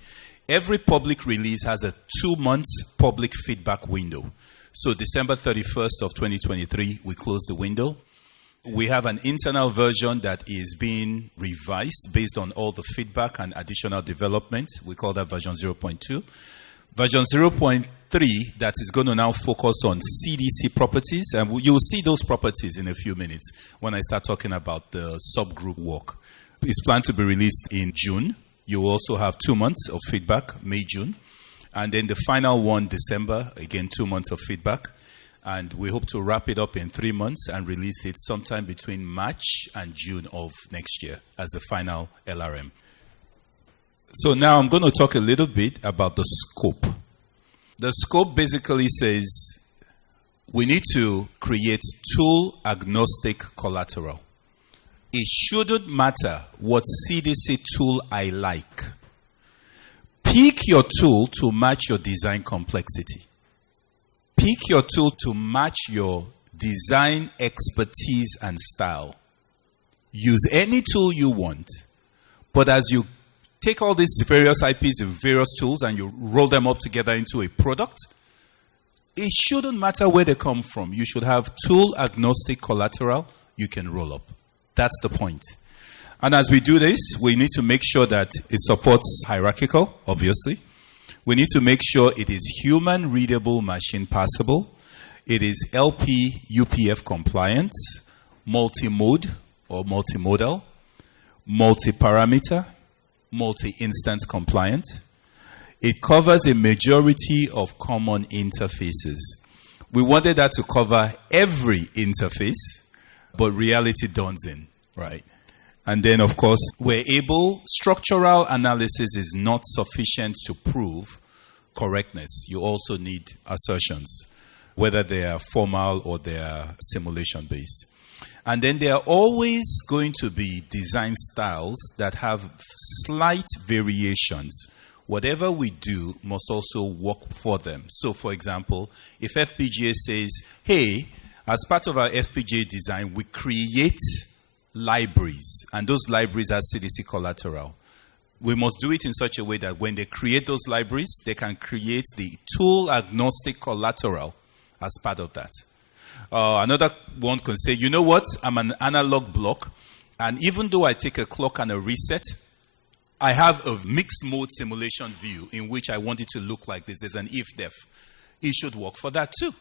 Every public release has a 2-month public feedback window. So December 31st of 2023, we close the window. We have an internal version that is being revised based on all the feedback and additional development. We call that version 0.2. Version 0.3 that is going to now focus on CDC properties, and you'll see those properties in a few minutes when I start talking about the subgroup work. It's planned to be released in June. You will also have 2 months of feedback, May, June. And then the final one, December, again, 2 months of feedback. And we hope to wrap it up in 3 months and release it sometime between March and June of next year as the final LRM. So now I'm going to talk a little bit about the scope. The scope basically says we need to create tool-agnostic collateral. It shouldn't matter what CDC tool I like. Pick your tool to match your design complexity. Pick your tool to match your design expertise and style. Use any tool you want, but as you take all these various IPs and various tools and you roll them up together into a product, it shouldn't matter where they come from. You should have tool-agnostic collateral you can roll up. That's the point. And as we do this, we need to make sure that it supports hierarchical, obviously. We need to make sure it is human-readable, machine-passable. It is LP UPF compliant, multi-mode or multimodal, multi-parameter, multi-instance compliant. It covers a majority of common interfaces. We wanted that to cover every interface, but reality dawns in, right? And then, of course, structural analysis is not sufficient to prove correctness. You also need assertions, whether they are formal or they are simulation-based. And then there are always going to be design styles that have slight variations. Whatever we do must also work for them. So, for example, if FPGA says, hey, as part of our FPGA design, we create libraries, and those libraries are CDC collateral. We must do it in such a way that when they create those libraries, they can create the tool-agnostic collateral as part of that. Another one can say, you know what, I'm an analog block, and even though I take a clock and a reset, I have a mixed mode simulation view in which I want it to look like this. There's an if-def. It should work for that too,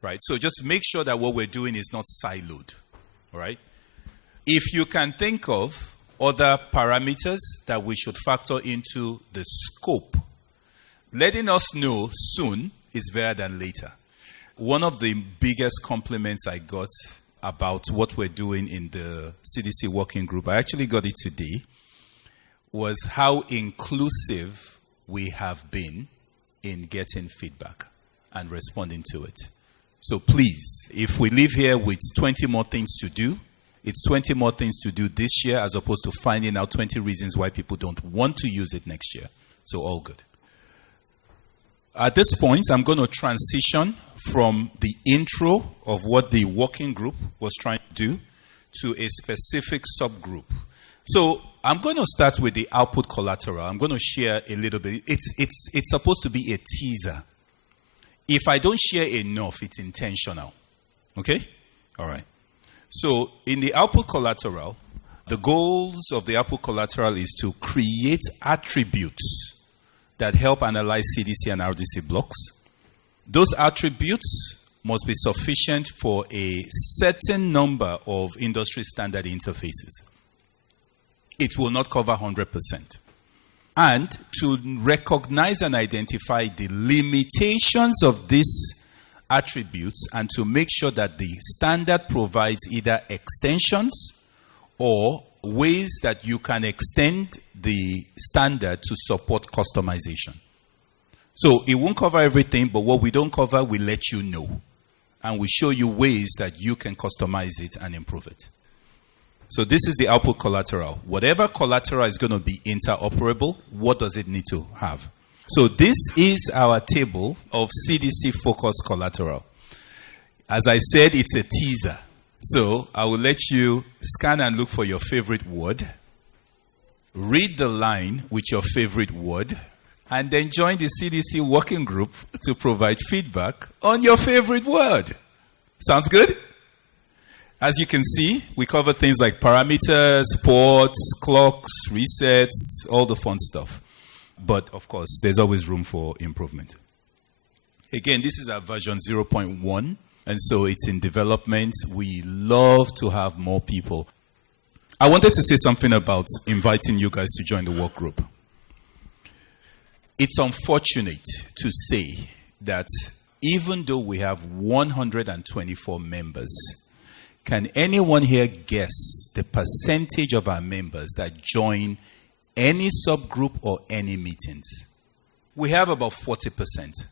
right? So just make sure that what we're doing is not siloed, all right? If you can think of other parameters that we should factor into the scope, letting us know soon is better than later. One of the biggest compliments I got about what we're doing in the CDC working group, I actually got it today, was how inclusive we have been in getting feedback and responding to it. So please, if we leave here with 20 more things to do, it's 20 more things to do this year as opposed to finding out 20 reasons why people don't want to use it next year. So all good. At this point, I'm going to transition from the intro of what the working group was trying to do to a specific subgroup. So I'm going to start with the output collateral. I'm going to share a little bit. It's supposed to be a teaser. If I don't share enough, it's intentional. Okay? All right. So in the output collateral, the goals of the output collateral is to create attributes that help analyze CDC and RDC blocks. Those attributes must be sufficient for a certain number of industry standard interfaces. It will not cover 100%. And to recognize and identify the limitations of these attributes and to make sure that the standard provides either extensions or ways that you can extend the standard to support customization. So it won't cover everything, but what we don't cover, we let you know. And we show you ways that you can customize it and improve it. So this is the output collateral. Whatever collateral is going to be interoperable, what does it need to have? So this is our table of CDC-focused collateral. As I said, it's a teaser. So I will let you scan and look for your favorite word, read the line with your favorite word, and then join the CDC working group to provide feedback on your favorite word. Sounds good? As you can see, we cover things like parameters, ports, clocks, resets, all the fun stuff. But, of course, there's always room for improvement. Again, this is our version 0.1, and so it's in development. We love to have more people. I wanted to say something about inviting you guys to join the work group. It's unfortunate to say that even though we have 124 members, can anyone here guess the percentage of our members that join any subgroup or any meetings? We have about 40%.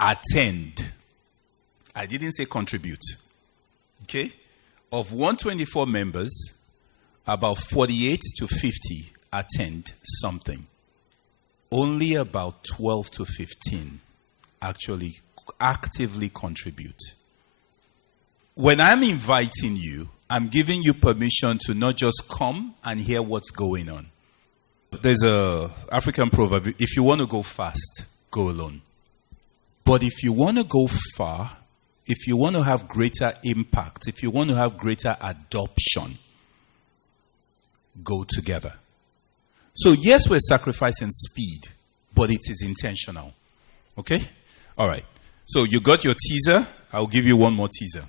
Attend. I didn't say contribute. Okay? Of 124 members, about 48 to 50 attend something. Only about 12 to 15 actually actively contribute. When I'm inviting you, I'm giving you permission to not just come and hear what's going on. There's an African proverb, if you want to go fast, go alone. But if you want to go far, if you want to have greater impact, if you want to have greater adoption, go together. So yes, we're sacrificing speed, but it is intentional. Okay? All right. So you got your teaser. I'll give you one more teaser.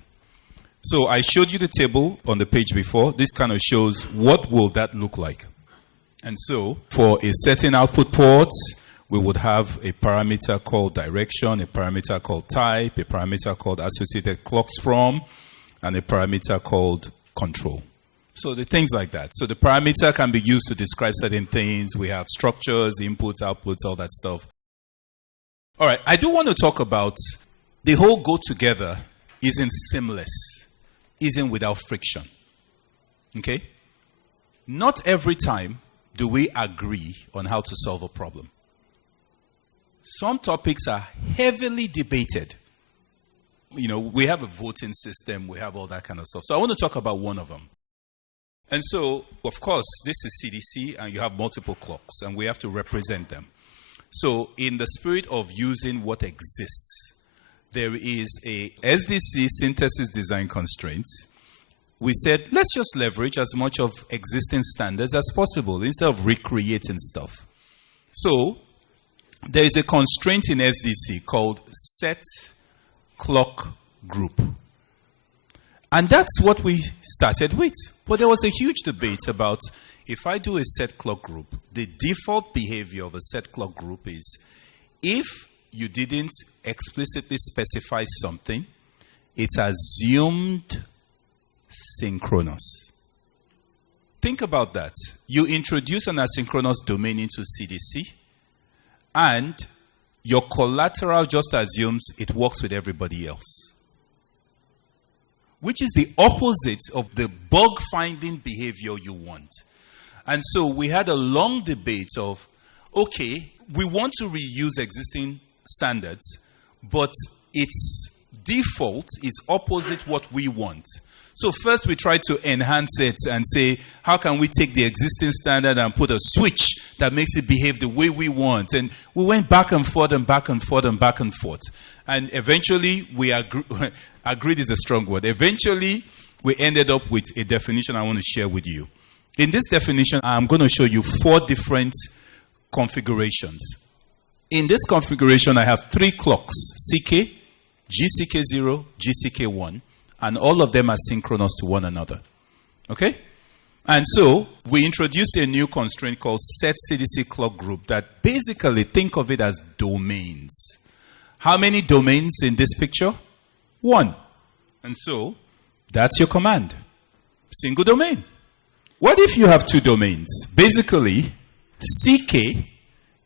So I showed you the table on the page before. This kind of shows what will that look like. And so for a certain output port, we would have a parameter called direction, a parameter called type, a parameter called associated clocks from, and a parameter called control. So the things like that. So the parameter can be used to describe certain things. We have structures, inputs, outputs, all that stuff. All right, I do want to talk about the whole go together isn't seamless. Isn't without friction. Okay? Not every time do we agree on how to solve a problem. Some topics are heavily debated. You know, we have a voting system, we have all that kind of stuff. So I want to talk about one of them. And so, of course, this is CDC, and you have multiple clocks, and we have to represent them. So in the spirit of using what exists, there is a SDC synthesis design constraints. We said, let's just leverage as much of existing standards as possible instead of recreating stuff. So there is a constraint in SDC called set clock group. And that's what we started with. But there was a huge debate about if I do a set clock group, the default behavior of a set clock group is if you didn't explicitly specify something, it's assumed synchronous. Think about that. You introduce an asynchronous domain into CDC, and your collateral just assumes it works with everybody else, which is the opposite of the bug-finding behavior you want. And so we had a long debate of, okay, we want to reuse existing standards, but its default is opposite what we want. So first we try to enhance it and say, how can we take the existing standard and put a switch that makes it behave the way we want? And we went back and forth and back and forth and back and forth. And eventually we agreed is a strong word. Eventually we ended up with a definition I want to share with you. In this definition, I'm going to show you 4 different configurations. In this configuration, I have 3 clocks, CK, GCK0, GCK1, and all of them are synchronous to one another. Okay? And so, we introduced a new constraint called set CDC clock group that basically think of it as domains. How many domains in this picture? 1. And so, that's your command. Single domain. What if you have 2 domains? Basically, CK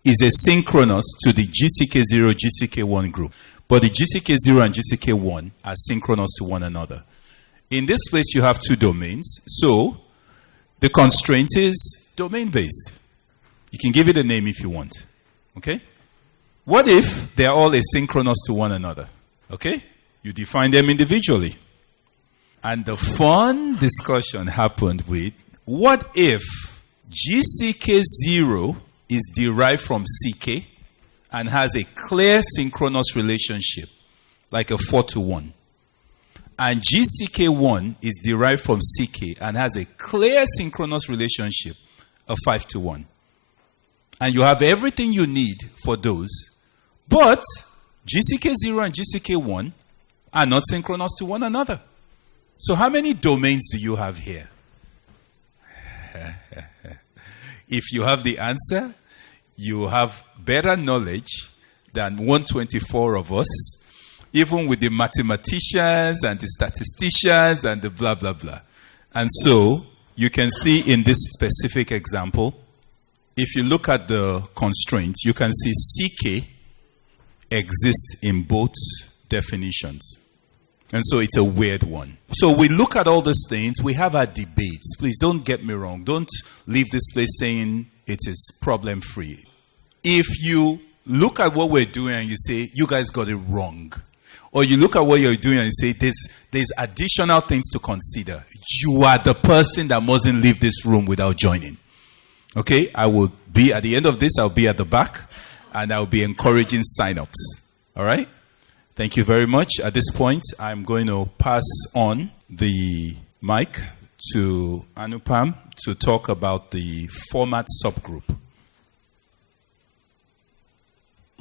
is asynchronous to the GCK0, GCK1 group. But the GCK0 and GCK1 are synchronous to one another. In this place, you have 2 domains. So, the constraint is domain-based. You can give it a name if you want. Okay? What if they're all asynchronous to one another? Okay? You define them individually. And the fun discussion happened with, what if GCK0 is derived from CK and has a clear synchronous relationship, like a 4-to-1. And GCK1 is derived from CK and has a clear synchronous relationship, a 5-to-1. And you have everything you need for those, but GCK0 and GCK1 are not synchronous to one another. So how many domains do you have here? If you have the answer, you have better knowledge than 124 of us, even with the mathematicians and the statisticians and the blah, blah, blah. And so, you can see in this specific example, if you look at the constraints, you can see CK exists in both definitions. And so it's a weird one. So we look at all these things, we have our debates. Please don't get me wrong. Don't leave this place saying it is problem-free. If you look at what we're doing and you say, you guys got it wrong, or you look at what you're doing and you say, there's additional things to consider, you are the person that mustn't leave this room without joining. Okay? I will be, at the end of this, I'll be at the back, and I'll be encouraging sign-ups. All right? Thank you very much. At this point, I'm going to pass on the mic to Anupam to talk about the format subgroup.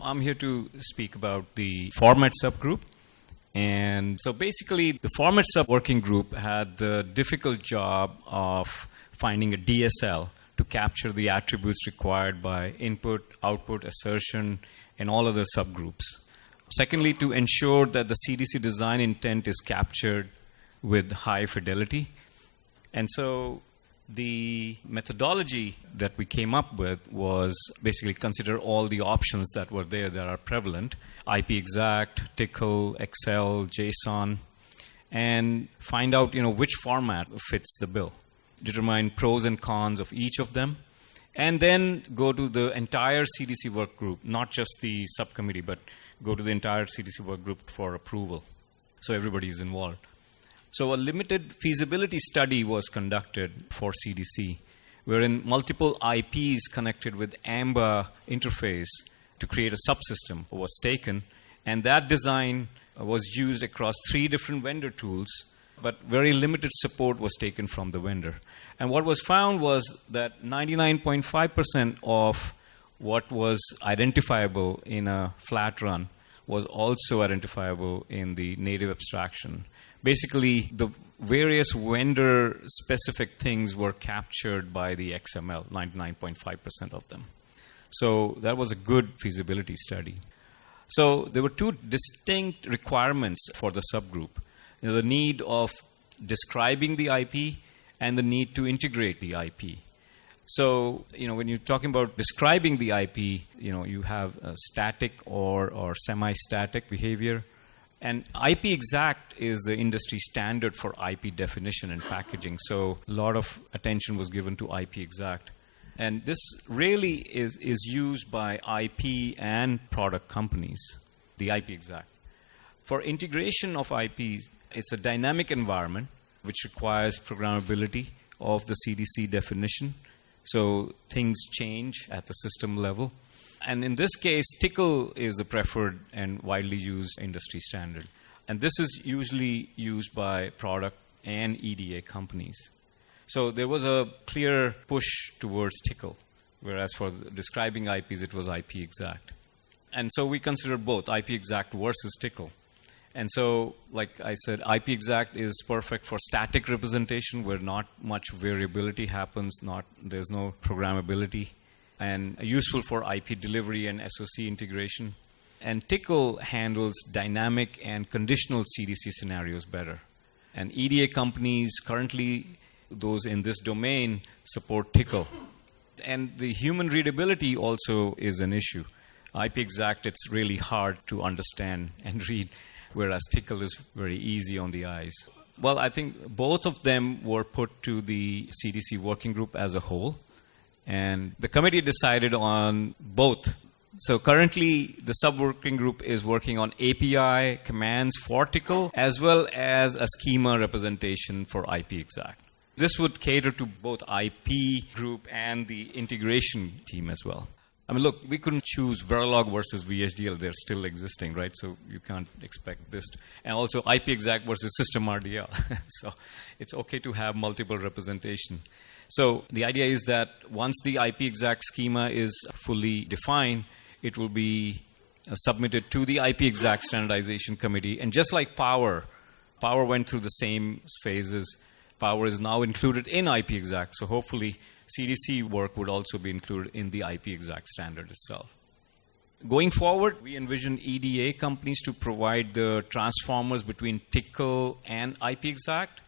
I'm here to speak about the format subgroup. And so basically, the format sub working group had the difficult job of finding a DSL to capture the attributes required by input, output, assertion, and all other subgroups. Secondly, to ensure that the CDC design intent is captured with high fidelity. And so the methodology that we came up with was basically consider all the options that were there that are prevalent, IPExact, Tickle, Excel, JSON, and find out which format fits the bill. Determine pros and cons of each of them, and then go to the entire CDC work group, not just the subcommittee, but go to the entire CDC work group for approval. So everybody is involved. So a limited feasibility study was conducted for CDC, wherein multiple IPs connected with AMBA interface to create a subsystem was taken, and that design was used across 3 different vendor tools, but very limited support was taken from the vendor. And what was found was that 99.5% of what was identifiable in a flat run was also identifiable in the native abstraction. Basically, the various vendor-specific things were captured by the XML, 99.5% of them. So that was a good feasibility study. So there were 2 distinct requirements for the subgroup. The need of describing the IP and the need to integrate the IP. So, when you're talking about describing the IP, you have a static or semi-static behavior. And IPExact is the industry standard for IP definition and packaging. So a lot of attention was given to IPExact. And this really is used by IP and product companies, the IP exact. For integration of IPs, it's a dynamic environment which requires programmability of the CDC definition. So things change at the system level. And in this case, TICL is the preferred and widely used industry standard. And this is usually used by product and EDA companies. So there was a clear push towards TICL, whereas for describing IPs, it was IP exact. And so we consider both IP exact versus TICL. And so, like I said, IP exact is perfect for static representation where not much variability happens, there's no programmability, and useful for IP delivery and SoC integration. And TICL handles dynamic and conditional CDC scenarios better. And EDA companies currently, those in this domain, support TICL. And the human readability also is an issue. IP exact, it's really hard to understand and read, whereas TICL is very easy on the eyes. Well, I think both of them were put to the CDC working group as a whole. And the committee decided on both. So currently, the sub-working group is working on API commands for TICL, as well as a schema representation for IP exact. This would cater to both IP group and the integration team as well. I mean, look, we couldn't choose Verilog versus VHDL. They're still existing, right? So you can't expect this. And also IP exact versus system RDL. So it's okay to have multiple representation. So the idea is that once the IP exact schema is fully defined, it will be submitted to the IP exact standardization committee. And just like Power went through the same phases. Power is now included in IP exact. So hopefully CDC work would also be included in the IP exact standard itself. Going forward, we envision EDA companies to provide the transformers between TICL and IP exact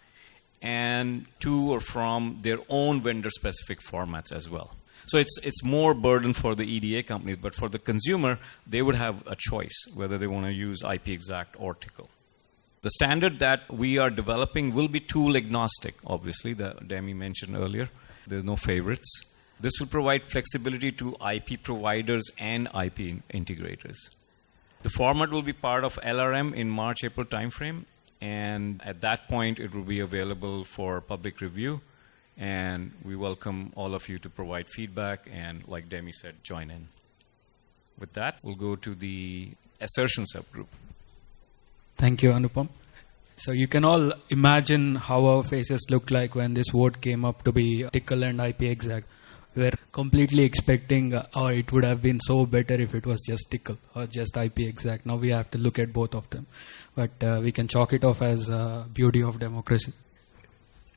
and to or from their own vendor-specific formats as well. So it's more burden for the EDA companies, but for the consumer, they would have a choice whether they want to use IP exact or TICL. The standard that we are developing will be tool agnostic, obviously, that Demi mentioned earlier. There's no favorites. This will provide flexibility to IP providers and IP integrators. The format will be part of LRM in March-April timeframe, and at that point, it will be available for public review, and we welcome all of you to provide feedback and, like Demi said, join in. With that, we'll go to the assertion subgroup. Thank you, Anupam. So you can all imagine how our faces looked like when this vote came up to be TICL and IP exact. We were completely expecting, it would have been so better if it was just TICL or just IP exact. Now we have to look at both of them. But we can chalk it off as beauty of democracy.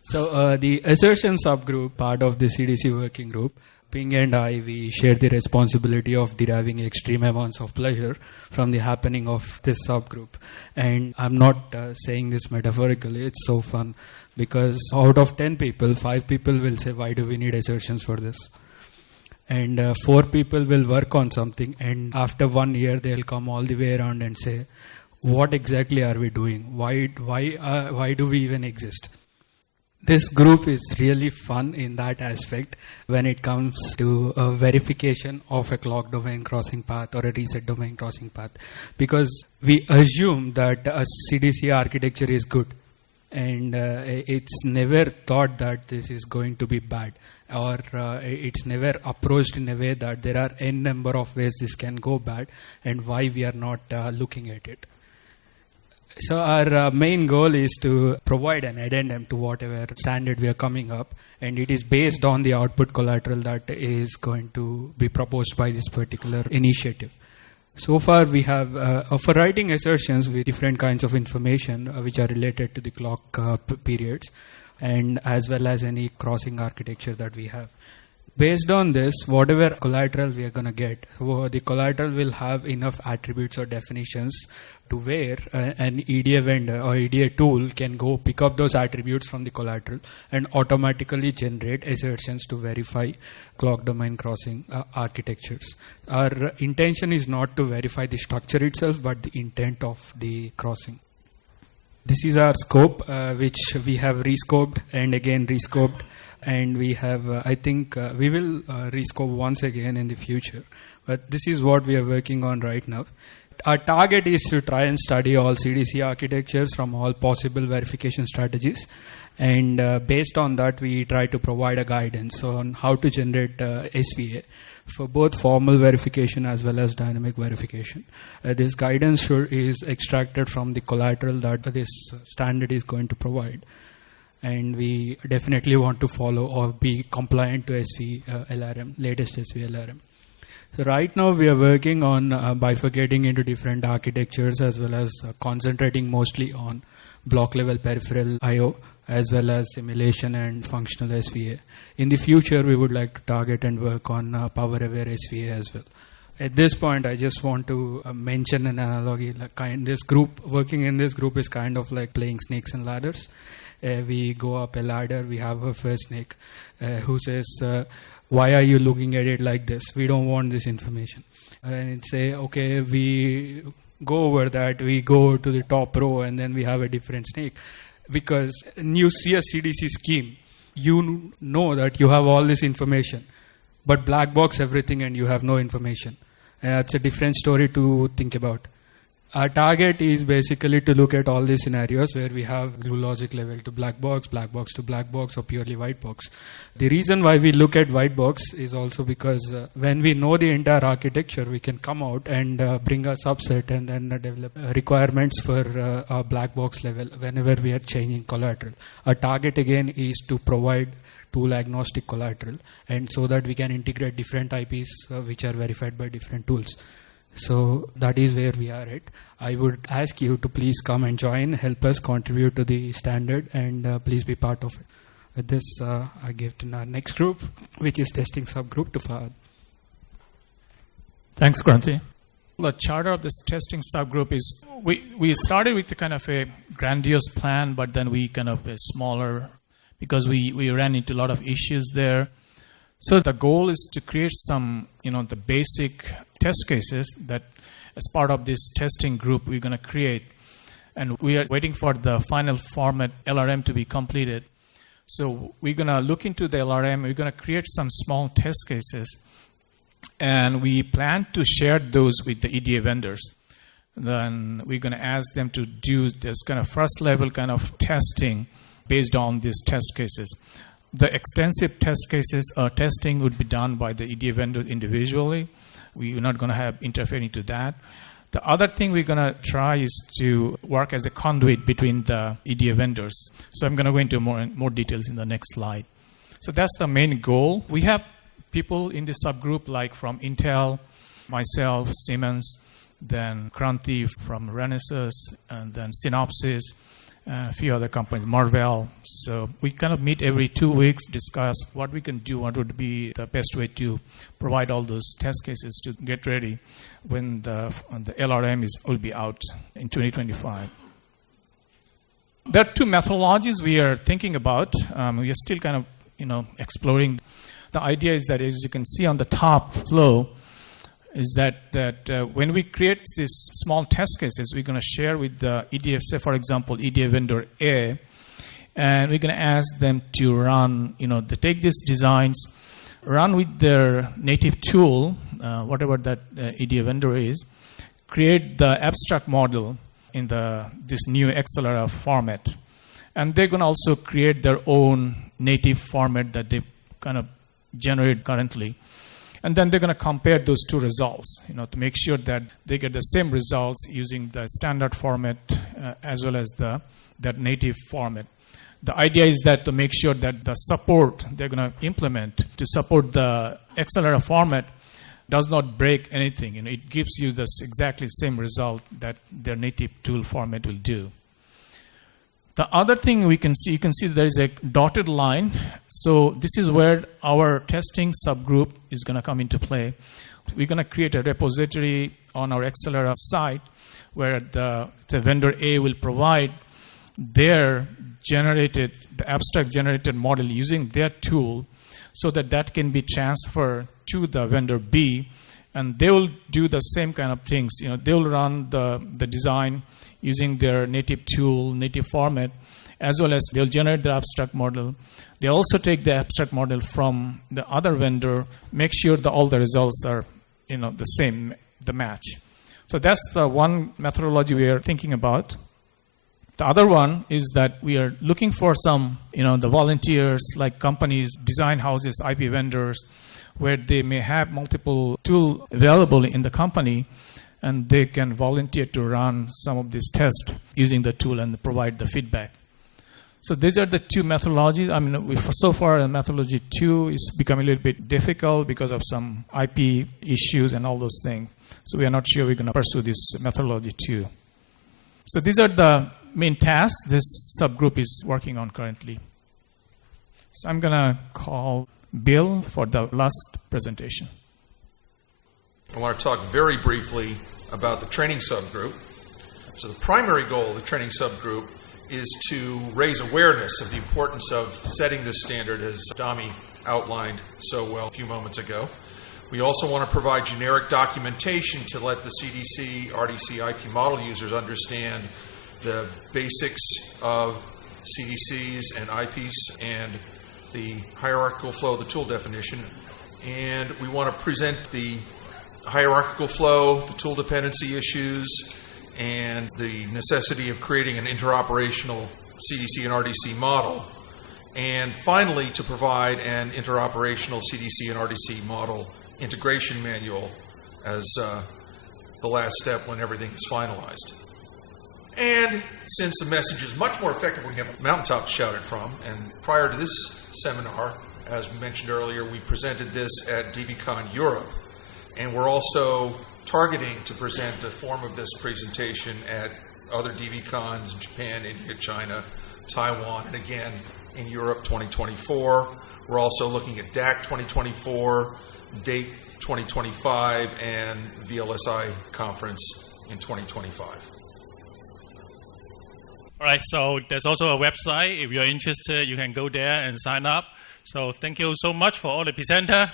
So the assertion subgroup, part of the CDC working group, Ping and I, we share the responsibility of deriving extreme amounts of pleasure from the happening of this subgroup. And I'm not saying this metaphorically, it's so fun, because out of 10 people, 5 people will say, why do we need assertions for this? And 4 people will work on something, and after 1 year, they'll come all the way around and say, what exactly are we doing? Why do we even exist? This group is really fun in that aspect when it comes to verification of a clock domain crossing path or a reset domain crossing path, because we assume that a CDC architecture is good, and it's never thought that this is going to be bad, or it's never approached in a way that there are n number of ways this can go bad and why we are not looking at it. So our main goal is to provide an addendum to whatever standard we are coming up, and it is based on the output collateral that is going to be proposed by this particular initiative. So far we have, for writing assertions with different kinds of information which are related to the clock periods, and as well as any crossing architecture that we have. Based on this, whatever collateral we are going to get, the collateral will have enough attributes or definitions to where an EDA vendor or EDA tool can go pick up those attributes from the collateral and automatically generate assertions to verify clock domain crossing architectures. Our intention is not to verify the structure itself, but the intent of the crossing. This is our scope, which we have rescoped and again rescoped And we have, I think, we will rescope once again in the future. But this is what we are working on right now. Our target is to try and study all CDC architectures from all possible verification strategies. And based on that, we try to provide a guidance on how to generate SVA for both formal verification as well as dynamic verification. This guidance is extracted from the collateral that this standard is going to provide. And we definitely want to follow or be compliant to LRM, latest LRM. So right now we are working on bifurcating into different architectures as well as concentrating mostly on block level peripheral I/O as well as simulation and functional SVA. In the future, we would like to target and work on power-aware SVA as well. At this point, I just want to mention an analogy. Working in this group is kind of like playing snakes and ladders. We go up a ladder, we have a first snake who says, why are you looking at it like this? We don't want this information. And say, okay, we go over that, we go to the top row, and then we have a different snake. Because you see a CDC scheme, you know that you have all this information, but black box everything and you have no information. That's a different story to think about. Our target is basically to look at all these scenarios where we have glue logic level to black box to black box, or purely white box. The reason why we look at white box is also because when we know the entire architecture, we can come out and bring a subset and then develop requirements for our black box level whenever we are changing collateral. Our target again is to provide tool agnostic collateral, and so that we can integrate different IPs which are verified by different tools. So that is where we are at. I would ask you to please come and join, help us contribute to the standard, and please be part of it. With this, I give to our next group, which is testing subgroup, to Fahad. Thanks, Kranti. The charter of this testing subgroup is, we started with the kind of a grandiose plan, but then we kind of a smaller, because we ran into a lot of issues there. So the goal is to create some, the basic test cases that as part of this testing group we're going to create. And we are waiting for the final format LRM to be completed. So we're going to look into the LRM. We're going to create some small test cases. And we plan to share those with the EDA vendors. Then we're going to ask them to do this kind of first level kind of testing based on these test cases. The extensive test cases testing would be done by the EDA vendor individually. We're not going to have interfering into that. The other thing we're going to try is to work as a conduit between the EDA vendors. So I'm going to go into more details in the next slide. So that's the main goal. We have people in the subgroup like from Intel, myself, Siemens, then Kranti from Renesas, and then Synopsys, a few other companies, Marvell. So we kind of meet every 2 weeks, discuss what we can do, what would be the best way to provide all those test cases to get ready when the LRM will be out in 2025. There are two methodologies we are thinking about. We are still kind of exploring. The idea is that, as you can see on the top flow, is that when we create these small test cases, we're going to share with the EDA, say for example, EDA vendor A, and we're going to ask them to run, they take these designs, run with their native tool, whatever that EDA vendor is, create the abstract model in this new Accellera format. And they're going to also create their own native format that they kind of generate currently. And then they're going to compare those two results, to make sure that they get the same results using the standard format as well as that native format. The idea is that to make sure that the support they're going to implement to support the Accellera format does not break anything. It gives you this exactly same result that their native tool format will do. The other thing you can see there is a dotted line. So this is where our testing subgroup is going to come into play. We're going to create a repository on our Accellera site where the vendor A will provide their the abstract generated model using their tool so that can be transferred to the vendor B, and they will do the same kind of things. They will run the design using their native tool, native format, as well as they'll generate the abstract model. They also take the abstract model from the other vendor, make sure that all the results are, the same, the match. So that's the one methodology we are thinking about. The other one is that we are looking for some, the volunteers, like companies, design houses, IP vendors, where they may have multiple tools available in the company, and they can volunteer to run some of these tests using the tool and provide the feedback. So these are the two methodologies. So far, methodology 2 is becoming a little bit difficult because of some IP issues and all those things. So we are not sure we're going to pursue this methodology 2. So these are the main tasks this subgroup is working on currently. So I'm going to call Bill for the last presentation. I want to talk very briefly about the training subgroup. So the primary goal of the training subgroup is to raise awareness of the importance of setting this standard, as Dami outlined so well a few moments ago. We also want to provide generic documentation to let the CDC, RDC, IP model users understand the basics of CDCs and IPs and the hierarchical flow of the tool definition. And we want to present the hierarchical flow, the tool dependency issues, and the necessity of creating an interoperational CDC and RDC model. And finally, to provide an interoperational CDC and RDC model integration manual as the last step when everything is finalized. And since the message is much more effective when you have a mountaintop to shout it from, and prior to this seminar, as we mentioned earlier, we presented this at DVCon Europe, and we're also targeting to present a form of this presentation at other DVCons in Japan, India, China, Taiwan, and again in Europe 2024. We're also looking at DAC 2024, DATE 2025, and VLSI conference in 2025. All right, so there's also a website. If you're interested, you can go there and sign up. So thank you so much for all the presenters.